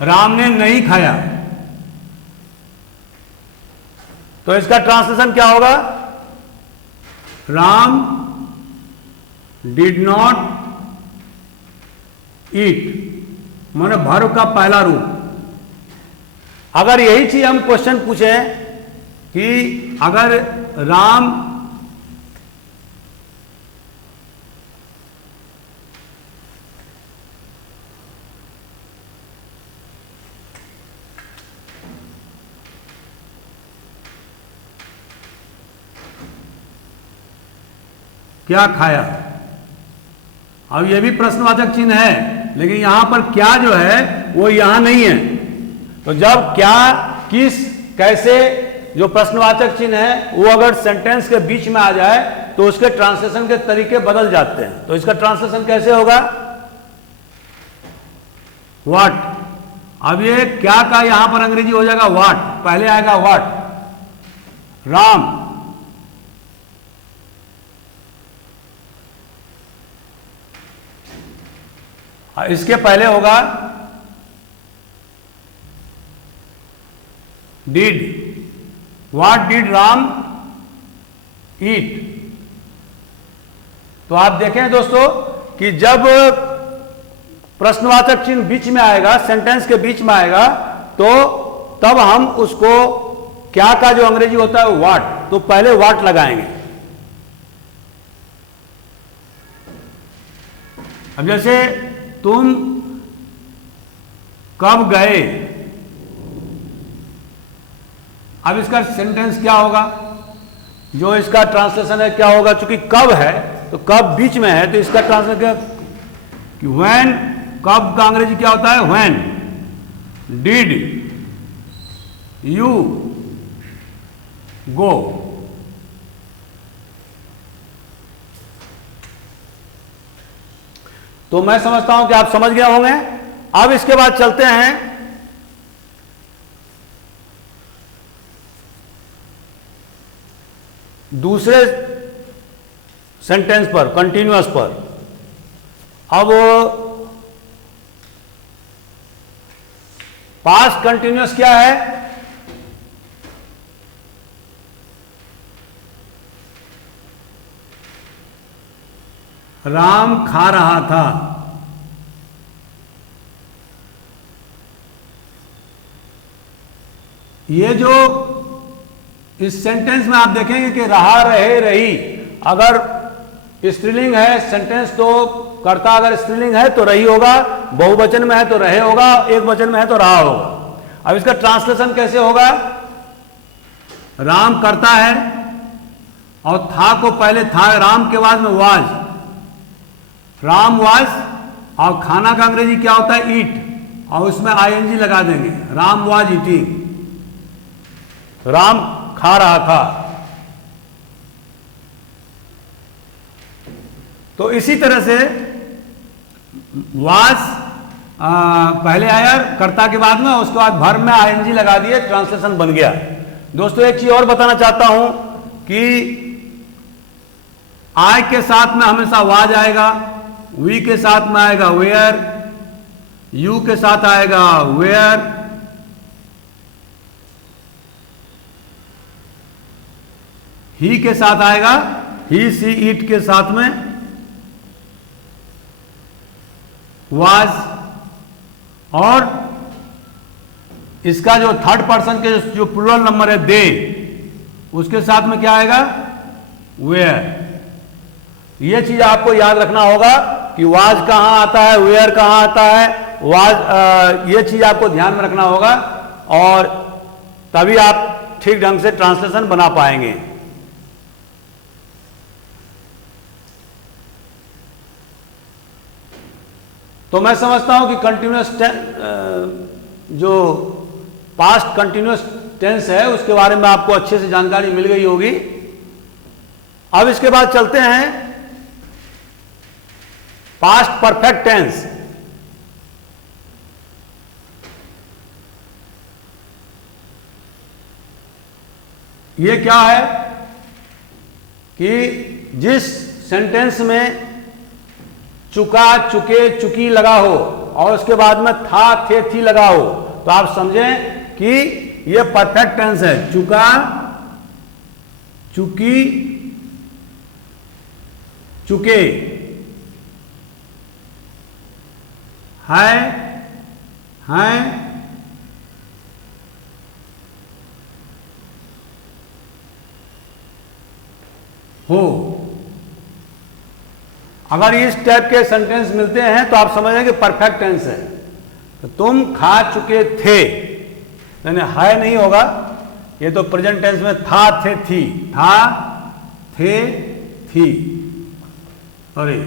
राम ने नहीं खाया, तो इसका ट्रांसलेशन क्या होगा, राम डिड नॉट ईट, माने भारुक का पहला रूप। अगर यही चीज हम क्वेश्चन पूछें कि अगर राम क्या खाया, अब यह भी प्रश्नवाचक चिन्ह है, लेकिन यहां पर क्या जो है वो यहां नहीं है। तो जब क्या, किस, कैसे, जो प्रश्नवाचक चिन्ह है वो अगर सेंटेंस के बीच में आ जाए तो उसके ट्रांसलेशन के तरीके बदल जाते हैं। तो इसका ट्रांसलेशन कैसे होगा, व्हाट, अब ये क्या का यहां पर अंग्रेजी हो जाएगा व्हाट, पहले आएगा व्हाट, राम, इसके पहले होगा डिड, व्हाट डिड राम ईट। तो आप देखें दोस्तों कि जब प्रश्नवाचक चिन्ह बीच में आएगा, सेंटेंस के बीच में आएगा, तो तब हम उसको क्या का जो अंग्रेजी होता है व्हाट, तो पहले व्हाट लगाएंगे। अब जैसे तुम कब गए, अब इसका सेंटेंस क्या होगा, जो इसका ट्रांसलेशन है क्या होगा, चूंकि कब है तो कब बीच में है, तो इसका ट्रांसलेशन क्या कि व्हेन, कब का अंग्रेजी क्या होता है व्हेन, डिड यू गो। तो मैं समझता हूं कि आप समझ गए होंगे। अब इसके बाद चलते हैं दूसरे सेंटेंस पर, कंटिन्यूअस पर। अब पास्ट कंटिन्यूअस क्या है, राम खा रहा था, ये जो इस सेंटेंस में आप देखेंगे कि रहा, रहे, रही, अगर स्त्रीलिंग है सेंटेंस तो कर्ता अगर स्त्रीलिंग है तो रही होगा, बहुवचन में है तो रहे होगा, एक वचन में है तो रहा होगा। अब इसका ट्रांसलेशन कैसे होगा? राम कर्ता है और था को पहले था, राम के बाद में वाज, राम वाज, और खाना का अंग्रेजी क्या होता है? ईट, और उसमें आईएनजी लगा देंगे, राम वाज ईटिंग, राम खा रहा था। तो इसी तरह से वाज पहले आया कर्ता के बाद में, उसके बाद वर्ब में आईएनजी लगा दिए, ट्रांसलेशन बन गया। दोस्तों एक चीज और बताना चाहता हूं कि आई के साथ में हमेशा वाज आएगा, वी के साथ में आएगा वेयर, यू के साथ आएगा वेयर, ही के साथ आएगा ही, सी, इट के साथ में वाज, और इसका जो थर्ड पर्सन के जो प्लूरल नंबर है दे, उसके साथ में क्या आएगा? वेयर। ये चीज आपको याद रखना होगा कि वाज कहां आता है, वेयर कहां आता है, वाज, ये चीज आपको ध्यान में रखना होगा, और तभी आप ठीक ढंग से ट्रांसलेशन बना पाएंगे। तो मैं समझता हूं कि कंटिन्यूअस जो पास्ट कंटिन्यूअस टेंस है उसके बारे में आपको अच्छे से जानकारी मिल गई होगी। अब इसके बाद चलते हैं पास्ट परफेक्ट टेंस। ये क्या है कि जिस सेंटेंस में चुका, चुके, चुकी लगा हो और उसके बाद में था, थे, थी लगा हो, तो आप समझें कि ये परफेक्ट टेंस है। चुका, चुकी, चुके, हैं, हो। अगर इस टाइप के सेंटेंस मिलते हैं तो आप समझें कि परफेक्ट टेंस है। तो तुम खा चुके थे, यानी है नहीं होगा, ये तो प्रेजेंट टेंस में था, थे, थी, था, थे, थी, अरे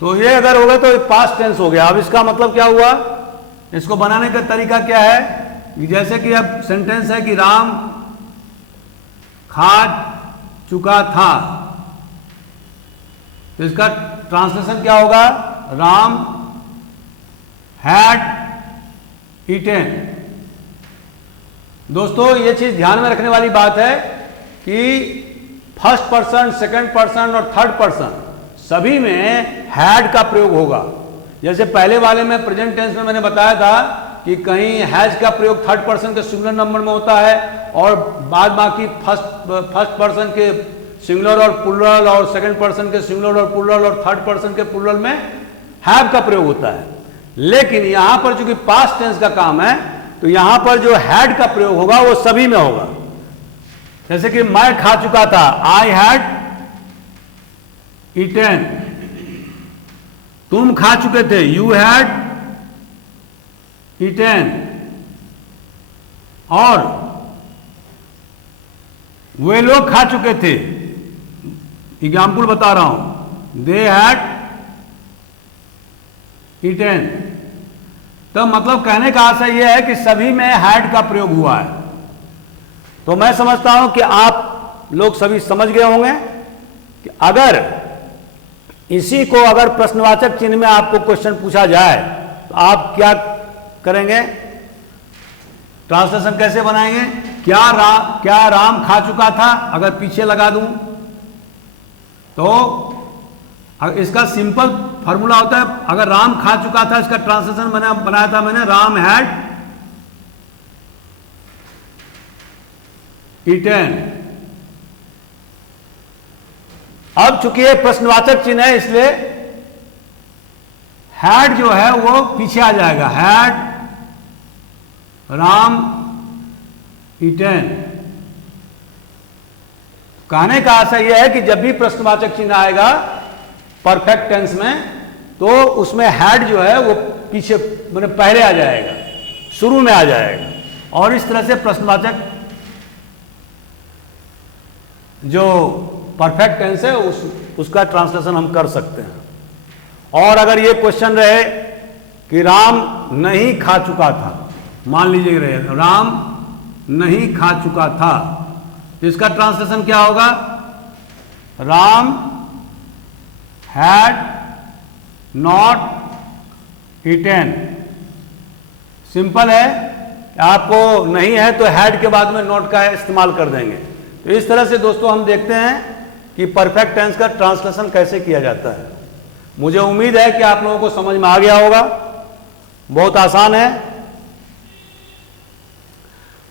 तो ये अगर होगा तो पास्ट टेंस हो गया। अब इसका मतलब क्या हुआ? इसको बनाने का तरीका क्या है? जैसे कि अब सेंटेंस है कि राम खा चुका था, तो इसका ट्रांसलेशन क्या होगा? Ram had eaten. दोस्तों ये चीज ध्यान में रखने वाली बात है कि फर्स्ट पर्सन, सेकंड पर्सन और थर्ड पर्सन सभी में हैड का प्रयोग होगा। जैसे पहले वाले में प्रेजेंट टेंस में मैंने बताया था कि कहीं हैज का प्रयोग थर्ड पर्सन के सिंगुलर नंबर में होता है, और बाद बाकी फर्स्ट पर्सन के सिंगुलर और प्लूरल, और सेकंड पर्सन के सिंगुलर और प्लूरल, और थर्ड पर्सन के प्लूरल में हैव का प्रयोग होता है। लेकिन यहां पर चूंकि पास्ट टेंस का काम है तो यहां पर जो हैड का प्रयोग होगा वो सभी में होगा। जैसे कि मैं खा चुका था, आई हैड ईटेन। तुम खा चुके थे, यू हैड ईटेन। और वे लोग खा चुके थे, एग्जाम्पल बता रहा हूं, दे हैड ईटेन। तो मतलब कहने का आशय यह है कि सभी में हैड का प्रयोग हुआ है। तो मैं समझता हूं कि आप लोग सभी समझ गए होंगे कि अगर इसी को अगर प्रश्नवाचक चिन्ह में आपको क्वेश्चन पूछा जाए तो आप क्या करेंगे? ट्रांसलेशन कैसे बनाएंगे? क्या राम खा चुका था? अगर पीछे लगा दूं तो इसका सिंपल फॉर्मूला होता है, अगर राम खा चुका था, इसका ट्रांसलेशन बनाया था मैंने, राम हैड ईटेन। अब चूंकि ये प्रश्नवाचक चिन्ह है इसलिए हैड जो है वो पीछे आ जाएगा, हैड राम ईटेन। कहने का आशय यह है कि जब भी प्रश्नवाचक चिन्ह आएगा परफेक्ट टेंस में तो उसमें हैड जो है वो पीछे मैंने पहले आ जाएगा, शुरू में आ जाएगा, और इस तरह से प्रश्नवाचक जो परफेक्ट टेंस है उसका ट्रांसलेशन हम कर सकते हैं। और अगर ये क्वेश्चन रहे कि राम नहीं खा चुका था, मान लीजिए रहे राम नहीं खा चुका था, तो इसका ट्रांसलेशन क्या होगा? Ram had not eaten. Simple है, आपको नहीं है तो हैड के बाद में नॉट का इस्तेमाल कर देंगे। तो इस तरह से दोस्तों हम देखते हैं कि परफेक्ट टेंस का ट्रांसलेशन कैसे किया जाता है। मुझे उम्मीद है कि आप लोगों को समझ में आ गया होगा, बहुत आसान है।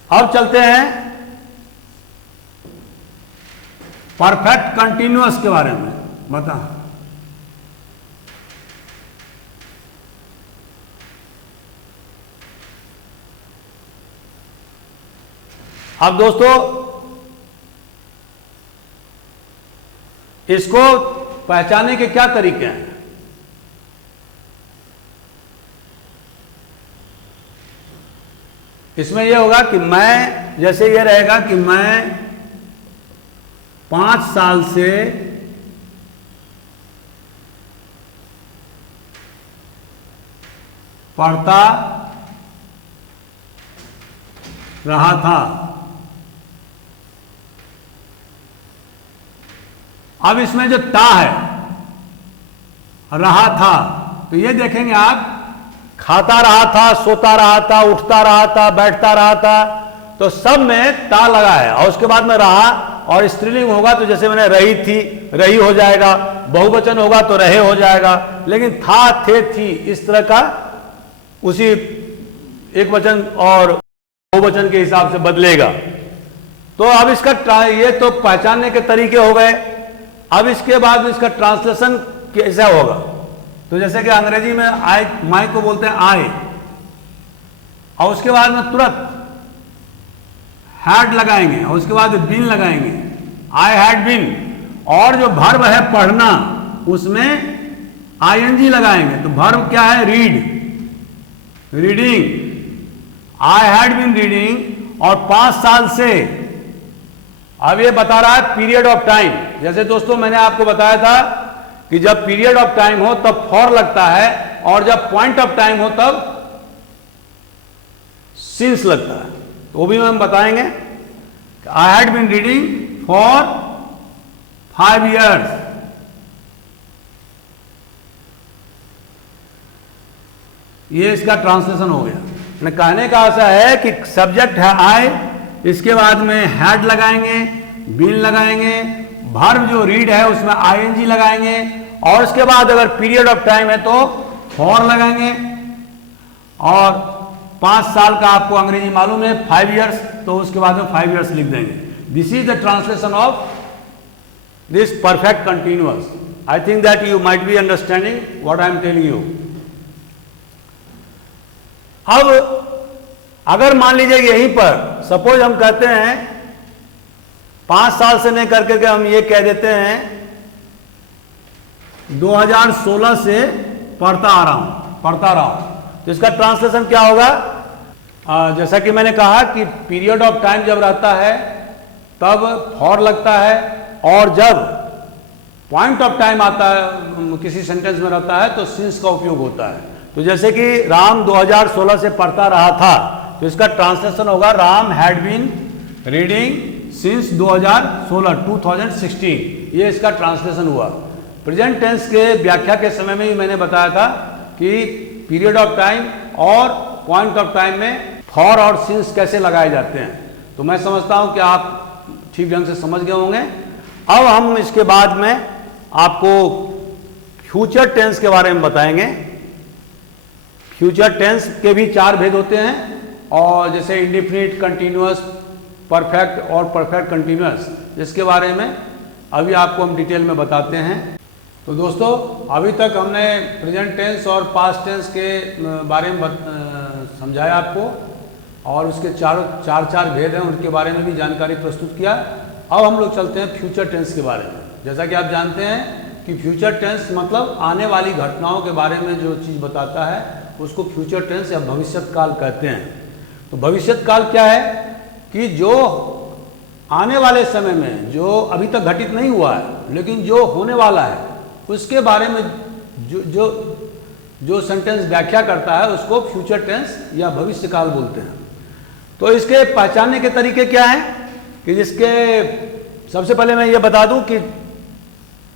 अब चलते हैं परफेक्ट कंटिन्यूअस के बारे में। बता, अब दोस्तों इसको पहचानने के क्या तरीके हैं? इसमें यह होगा कि मैं, जैसे ये रहेगा कि मैं 5 साल से पढ़ता रहा था। अब इसमें जो ता है, रहा था, तो ये देखेंगे आप, खाता रहा था, सोता रहा था, उठता रहा था, बैठता रहा था, तो सब में ता लगा है, और उसके बाद में रहा, और स्त्रीलिंग होगा तो जैसे मैंने रही थी, रही हो जाएगा, बहुवचन होगा तो रहे हो जाएगा, लेकिन था, थे, थी, इस तरह का उसी एक वचन और बहुवचन के हिसाब से बदलेगा। तो अब इसका ये तो पहचानने के तरीके हो गए। अब इसके बाद इसका ट्रांसलेशन कैसा होगा? तो जैसे कि अंग्रेजी में आई, माई को बोलते हैं आई, और उसके बाद में तुरंत हैड लगाएंगे, और उसके बाद बीन लगाएंगे, आई हैड बीन, और जो वर्ब है पढ़ना, उसमें आईएनजी लगाएंगे। तो वर्ब क्या है? Read, reading, I had been reading, और 5 साल से, अब ये बता रहा है पीरियड ऑफ टाइम। जैसे दोस्तों मैंने आपको बताया था कि जब पीरियड ऑफ टाइम हो तब फॉर लगता है, और जब पॉइंट ऑफ टाइम हो तब सिंस लगता है। तो वो भी हम बताएंगे। I had been reading for 5 years। ये इसका ट्रांसलेशन हो गया। कहने का आशा है कि सब्जेक्ट है आई, इसके बाद में हैड लगाएंगे, बीन लगाएंगे, वर्ब जो रीड है उसमें आईएनजी लगाएंगे, और उसके बाद अगर पीरियड ऑफ टाइम है तो फॉर लगाएंगे, और 5 साल का आपको अंग्रेजी मालूम है 5 years, तो उसके बाद में 5 years लिख देंगे। This is the translation of this perfect continuous. I think that you might be understanding what I am telling you. अब अगर मान लीजिए यहीं पर सपोज हम कहते हैं 5 साल से नहीं करके के हम ये कह देते हैं 2016 से पढ़ता आ रहा हूं, तो इसका ट्रांसलेशन क्या होगा? जैसा कि मैंने कहा कि पीरियड ऑफ टाइम जब रहता है तब फॉर लगता है, और जब पॉइंट ऑफ टाइम आता है किसी सेंटेंस में रहता है तो सिंस का उपयोग होता है। तो जैसे कि राम 2016 से पढ़ता रहा था, तो इसका ट्रांसलेशन होगा Ram had been reading since 2016। ये इसका ट्रांसलेशन हुआ। प्रेजेंट टेंस के व्याख्या के समय में ही मैंने बताया था कि पीरियड ऑफ टाइम और पॉइंट ऑफ टाइम में फॉर और सिंस कैसे लगाए जाते हैं। तो मैं समझता हूं कि आप ठीक ढंग से समझ गए होंगे। अब हम इसके बाद में आपको फ्यूचर टेंस के बारे में बताएंगे। फ्यूचर टेंस के भी 4 भेद होते हैं, और जैसे इंडिफिनिट, कंटिन्यूअस, परफेक्ट और परफेक्ट कंटिन्यूअस, जिसके बारे में अभी आपको हम डिटेल में बताते हैं। तो दोस्तों अभी तक हमने प्रेजेंट टेंस और पास्ट टेंस के बारे में समझाया आपको, और उसके चार भेद हैं, उनके बारे में भी जानकारी प्रस्तुत किया। अब हम लोग चलते हैं फ्यूचर टेंस के बारे में। जैसा कि आप जानते हैं कि फ्यूचर टेंस मतलब आने वाली घटनाओं के बारे में जो चीज़ बताता है उसको फ्यूचर टेंस या भविष्यत काल कहते हैं। तो भविष्यत काल क्या है कि जो आने वाले समय में जो अभी तक घटित नहीं हुआ है लेकिन जो होने वाला है उसके बारे में जो सेंटेंस व्याख्या करता है उसको फ्यूचर टेंस या भविष्य काल बोलते हैं। तो इसके पहचानने के तरीके क्या हैं कि जिसके सबसे पहले मैं ये बता दूं कि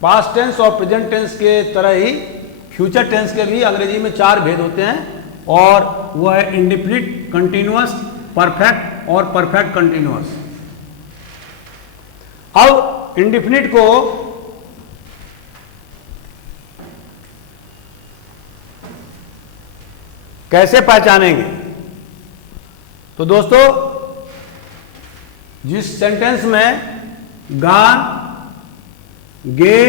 पास्ट टेंस और प्रेजेंट टेंस के तरह ही फ्यूचर टेंस के भी अंग्रेजी में 4 भेद होते हैं और वह है इंडेफिनिट, कंटिन्यूअस, परफेक्ट और परफेक्ट कंटिन्यूअस। अब इंडेफिनिट को कैसे पहचानेंगे? तो दोस्तों जिस सेंटेंस में गा, गे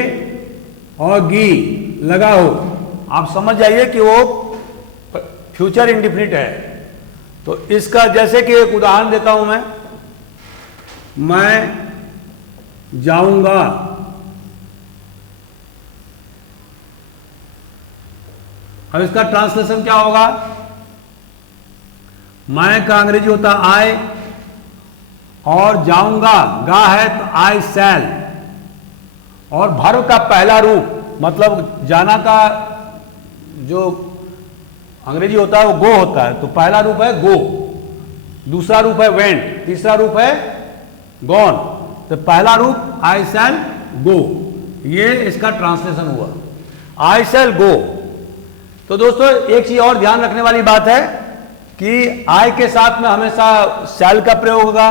और गी लगा हो आप समझ जाइए कि वो फ्यूचर इंडेफिनिट है। तो इसका जैसे कि एक उदाहरण देता हूं मैं जाऊंगा, अब इसका ट्रांसलेशन क्या होगा? मैं का अंग्रेजी होता आई और जाऊंगा गा है तो आई शैल, और वर्ब का पहला रूप मतलब जाना का जो अंग्रेजी होता है वो गो होता है, तो पहला रूप है गो, दूसरा रूप है वेंट, तीसरा रूप है गॉन। तो पहला रूप आई शैल गो, ये इसका ट्रांसलेशन हुआ आई शैल गो। तो दोस्तों एक चीज और ध्यान रखने वाली बात है कि आई के साथ में हमेशा शैल का प्रयोग होगा,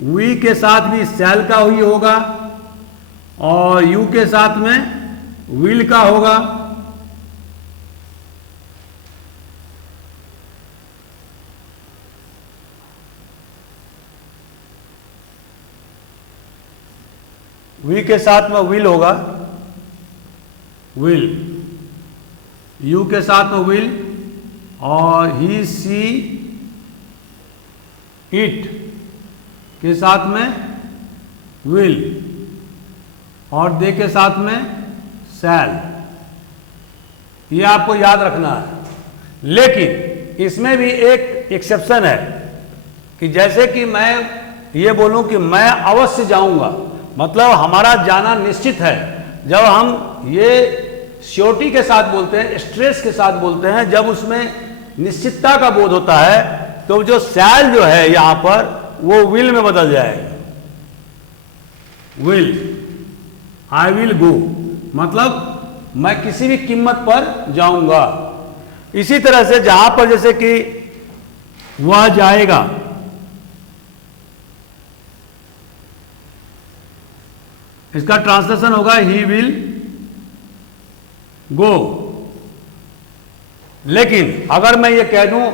वी के साथ भी शैल का ही होगा और यू के साथ में विल का होगा। वी के साथ में विल होगा, विल, यू के साथ में विल और ही, सी, इट के साथ में विल और दे के साथ में शैल। ये आपको याद रखना है। लेकिन इसमें भी एक एक्सेप्शन है कि जैसे कि मैं ये बोलूं कि मैं अवश्य जाऊंगा, मतलब हमारा जाना निश्चित है। जब हम ये श्योरिटी के साथ बोलते हैं, स्ट्रेस के साथ बोलते हैं, जब उसमें निश्चितता का बोध होता है तो जो शैल जो है यहां पर वो विल में बदल जाएगा। विल, आई विल गो, मतलब मैं किसी भी कीमत पर जाऊंगा। इसी तरह से जहां पर जैसे कि वह जाएगा, इसका ट्रांसलेशन होगा ही विल गो। लेकिन अगर मैं ये कह दूं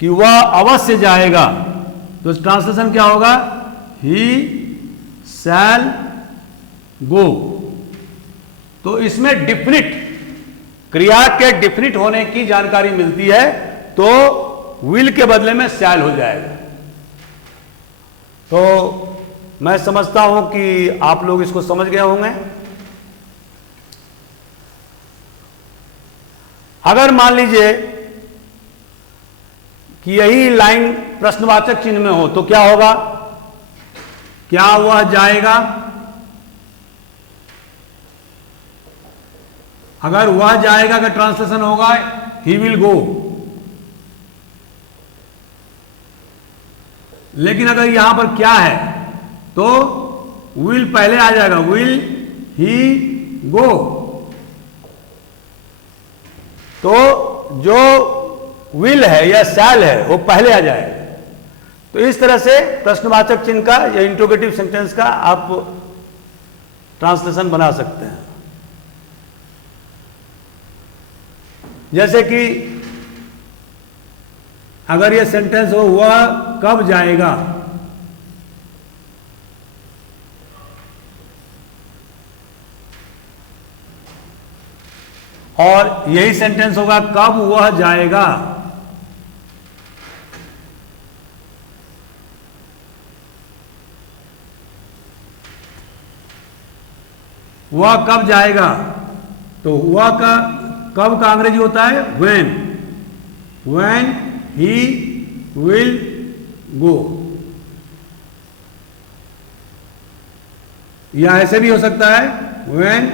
कि वह अवश्य जाएगा तो ट्रांसलेशन क्या होगा? ही शैल गो। तो इसमें डिफिनिट, क्रिया के डिफिनिट होने की जानकारी मिलती है, तो विल के बदले में शैल हो जाएगा। तो मैं समझता हूं कि आप लोग इसको समझ गए होंगे। अगर मान लीजिए कि यही लाइन प्रश्नवाचक चिन्ह में हो तो क्या होगा? क्या वह जाएगा? अगर वह जाएगा का ट्रांसलेशन होगा ही विल गो। लेकिन अगर यहां पर क्या है तो विल पहले आ जाएगा, विल ही गो। तो जो विल है या शैल है वो पहले आ जाएगा। तो इस तरह से प्रश्नवाचक चिन्ह का या इंट्रोगेटिव सेंटेंस का आप ट्रांसलेशन बना सकते हैं। जैसे कि अगर ये सेंटेंस हो वह कब जाएगा, और यही सेंटेंस होगा कब वह जाएगा। वह कब जाएगा, तो वह का कब का अंग्रेजी होता है when he will go, या ऐसे भी हो सकता है when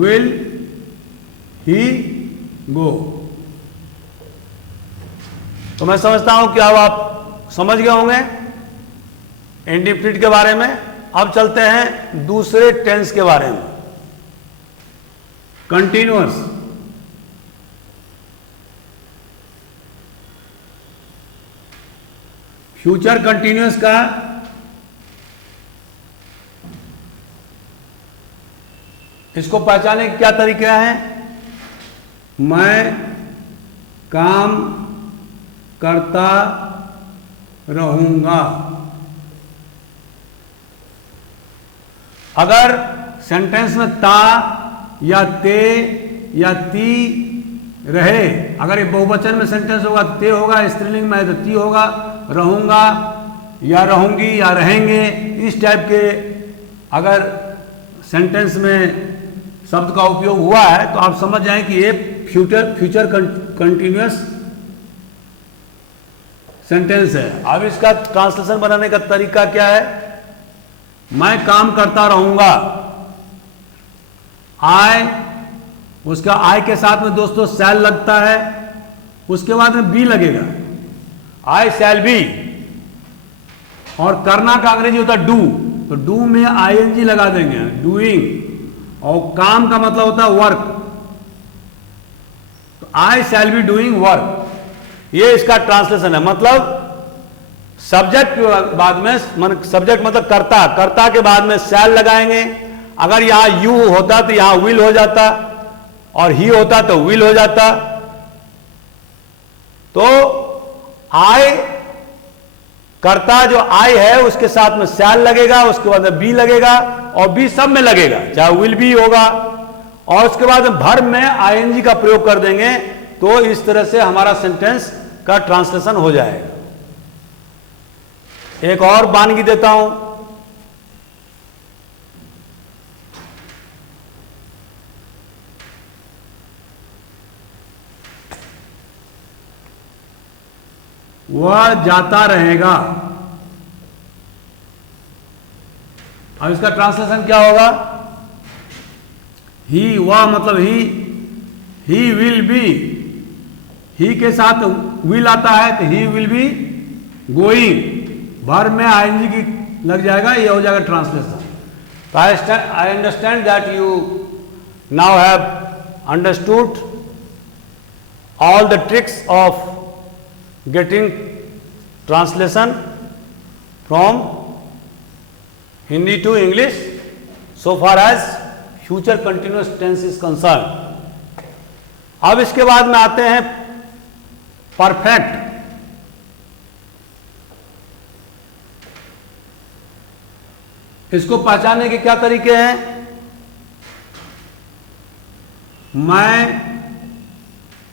will he go। तो मैं समझता हूं कि अब आप समझ गए होंगे इंडेफिनिट के बारे में। अब चलते हैं दूसरे टेंस के बारे में, कंटिन्यूअस। फ्यूचर कंटिन्यूअस का इसको पहचानने के क्या तरीके हैं। मैं काम करता रहूंगा। अगर सेंटेंस में ता या ते या ती रहे, अगर ये बहुवचन में सेंटेंस होगा तो ते होगा, स्त्रीलिंग में है तो ती होगा, रहूंगा या रहूंगी या रहेंगे, इस टाइप के अगर सेंटेंस में शब्द का उपयोग हुआ है तो आप समझ जाएं कि ये फ्यूचर कंटिन्यूअस सेंटेंस है। अब इसका ट्रांसलेशन बनाने का तरीका क्या है। मैं काम करता रहूंगा, आई, उसका आई के साथ में दोस्तों शैल लगता है, उसके बाद में बी लगेगा, आई शैल बी। और करना का अंग्रेजी होता है डू, तो डू में आईएनजी लगा देंगे, डूइंग। और काम का मतलब होता है वर्क, तो आई शैल बी डूइंग वर्क। ये इसका ट्रांसलेशन है। मतलब सब्जेक्ट के बाद में, सब्जेक्ट मतलब कर्ता, कर्ता के बाद में शैल लगाएंगे। अगर यहां यू होता तो यहां विल हो जाता, और ही होता तो विल हो जाता। तो आई, कर्ता जो आई है उसके साथ में शैल लगेगा, उसके बाद में बी लगेगा, और बी सब में लगेगा, चाहे विल बी होगा, और उसके बाद में वर्ब में आईएनजी का प्रयोग कर देंगे। तो इस तरह से हमारा सेंटेंस का ट्रांसलेशन हो जाएगा। एक और वानगी देता हूं, वह जाता रहेगा। अब इसका ट्रांसलेशन क्या होगा। ही, वह मतलब ही विल बी, ही के साथ विल आता है तो he will be going, verb में आईएनजी की लग जाएगा, ये हो जाएगा ट्रांसलेशन। तो I understand that you now have understood all the tricks of getting translation from Hindi to English so far as future continuous tense is concerned। अब इसके बाद में आते हैं परफेक्ट। इसको पहचानने के क्या तरीके हैं। मैं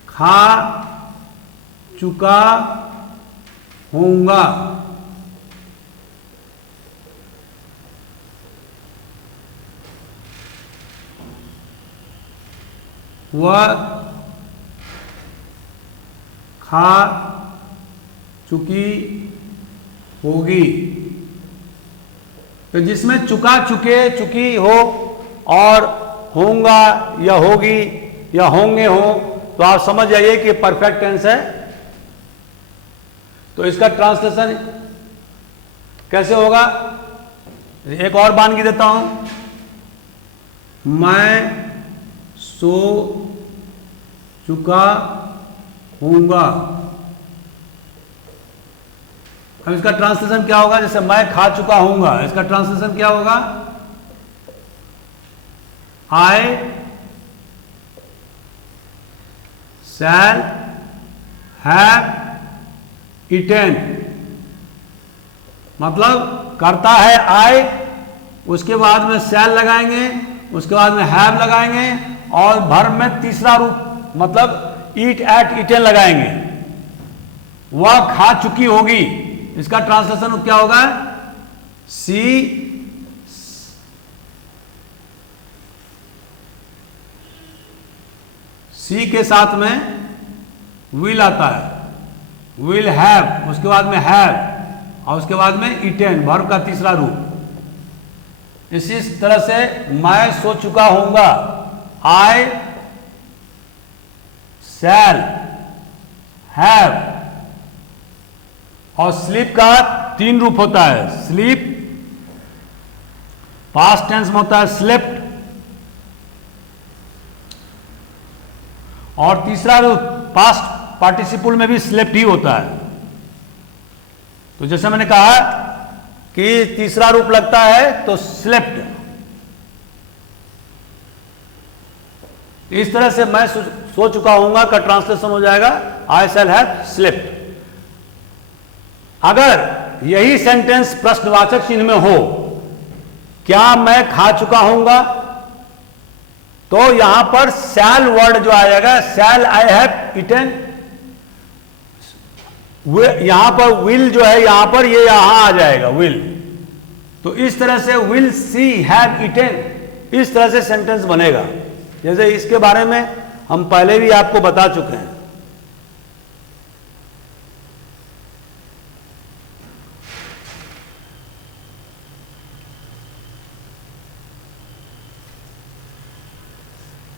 खा चुका होऊंगा। वह खा चुकी होगी। तो जिसमें चुका, चुके, चुकी हो और होऊंगा या होगी या होंगे हो, तो आप समझ जाइए कि परफेक्ट टेंस है। तो इसका ट्रांसलेशन कैसे होगा। एक और वानगी देता हूं, मैं सो चुका हूंगा। अब इसका ट्रांसलेशन क्या होगा। जैसे मैं खा चुका हूंगा, इसका ट्रांसलेशन क्या होगा। आई शैल हैव ईटेन। मतलब करता है आई, उसके बाद में शैल लगाएंगे, उसके बाद में हैव लगाएंगे, और वर्ब में तीसरा रूप मतलब ईट, एट, ईटेन लगाएंगे। वह खा चुकी होगी, इसका ट्रांसलेशन क्या होगा। शी सी के साथ में विल आता है, विल हैव, उसके बाद में हैव और उसके बाद में ईटेन, वर्ब का तीसरा रूप। इसी तरह से मैं सो चुका हूंगा, आई शैल हैव। और स्लीप का 3 रूप होता है, स्लीप पास्ट टेंस में होता है स्लेप्ट, और तीसरा रूप पास्ट पार्टिसिपल में भी स्लेप्ट ही होता है। तो जैसे मैंने कहा कि तीसरा रूप लगता है तो स्लेप्ट। इस तरह से मैं सो चुका हूंगा का ट्रांसलेशन हो जाएगा आई शैल हैव स्लेप्ट। अगर यही सेंटेंस प्रश्नवाचक चिन्ह में हो, क्या मैं खा चुका हूंगा, तो यहां पर शैल वर्ड जो आएगा, शैल आई हैव ईटन, यहां पर विल जो है यहां पर ये यहां आ जाएगा विल। तो इस तरह से विल सी हैव ईटन, इस तरह से सेंटेंस बनेगा। जैसे इसके बारे में हम पहले भी आपको बता चुके हैं।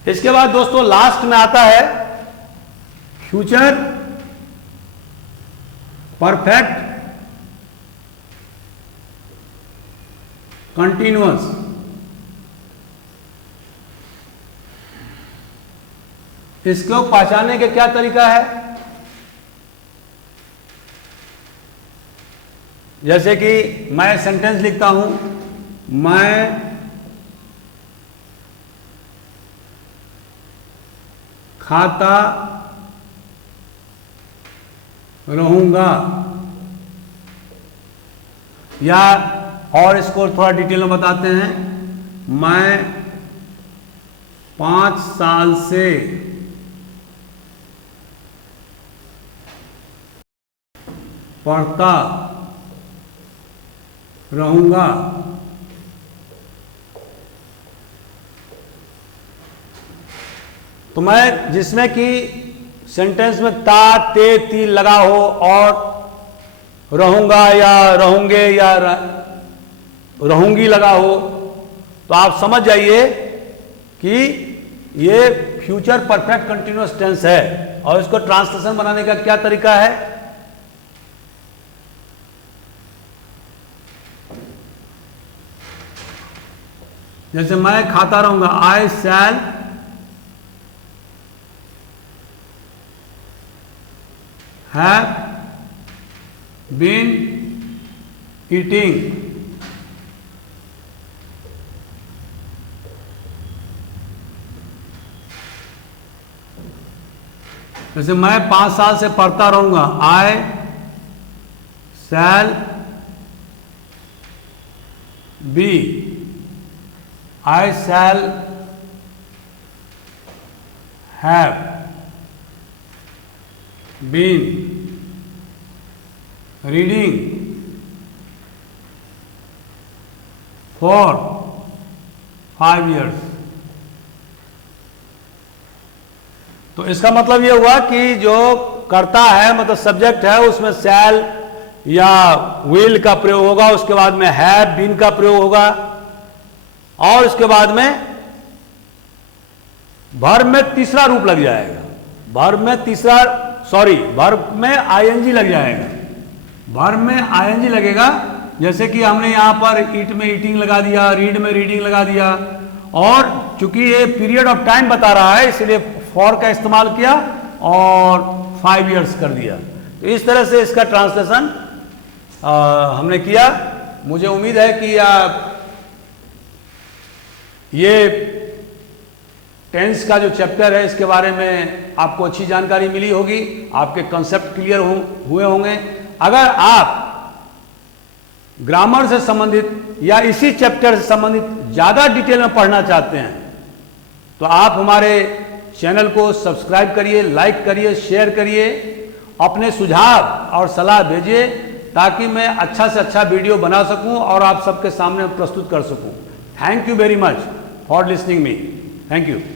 इसके बाद दोस्तों लास्ट में आता है फ्यूचर परफेक्ट कंटिन्यूअस। इसको पहचानने का क्या तरीका है? जैसे कि मैं सेंटेंस लिखता हूं, मैं खाता रहूंगा, या और इसको थोड़ा डिटेल में बताते हैं, मैं 5 साल से पढ़ता रहूंगा। तो मैं जिसमें कि सेंटेंस में ता ते ती लगा हो और रहूंगा या रहूंगे या रहूंगी लगा हो, तो आप समझ जाइए कि ये फ्यूचर परफेक्ट कंटिन्यूअस टेंस है। और इसको ट्रांसलेशन बनाने का क्या तरीका है? जैसे मैं खाता रहूंगा, I shell have been eating। जैसे मैं 5 साल से पढ़ता रहूंगा, I shall be, I shall have been reading for 5 years। तो इसका मतलब ये हुआ कि जो करता है मतलब सब्जेक्ट है उसमें शैल या विल का प्रयोग होगा, उसके बाद में हैव बीन का प्रयोग होगा, और उसके बाद में वर्ब में तीसरा रूप लग जाएगा। वर्ब में आईएनजी लग जाएगा। वर्ब में आईएनजी लगेगा, जैसे कि हमने यहां पर ईट में ईटिंग लगा दिया, रीड में रीडिंग लगा दिया, और चूंकि ये पीरियड ऑफ टाइम बता रहा है इसलिए फॉर का इस्तेमाल किया और 5 इयर्स कर दिया। तो इस तरह से इसका ट्रांसलेशन हमने किया। मुझे उम्मीद है कि ये टेंस का जो चैप्टर है इसके बारे में आपको अच्छी जानकारी मिली होगी, आपके कंसेप्ट क्लियर हुए होंगे। अगर आप ग्रामर से संबंधित या इसी चैप्टर से संबंधित ज़्यादा डिटेल में पढ़ना चाहते हैं तो आप हमारे चैनल को सब्सक्राइब करिए, लाइक करिए, शेयर करिए, अपने सुझाव और सलाह भेजिए ताकि मैं अच्छा से अच्छा वीडियो बना सकूं और आप सबके सामने प्रस्तुत कर सकूं। Thank you very much for listening me. Thank you.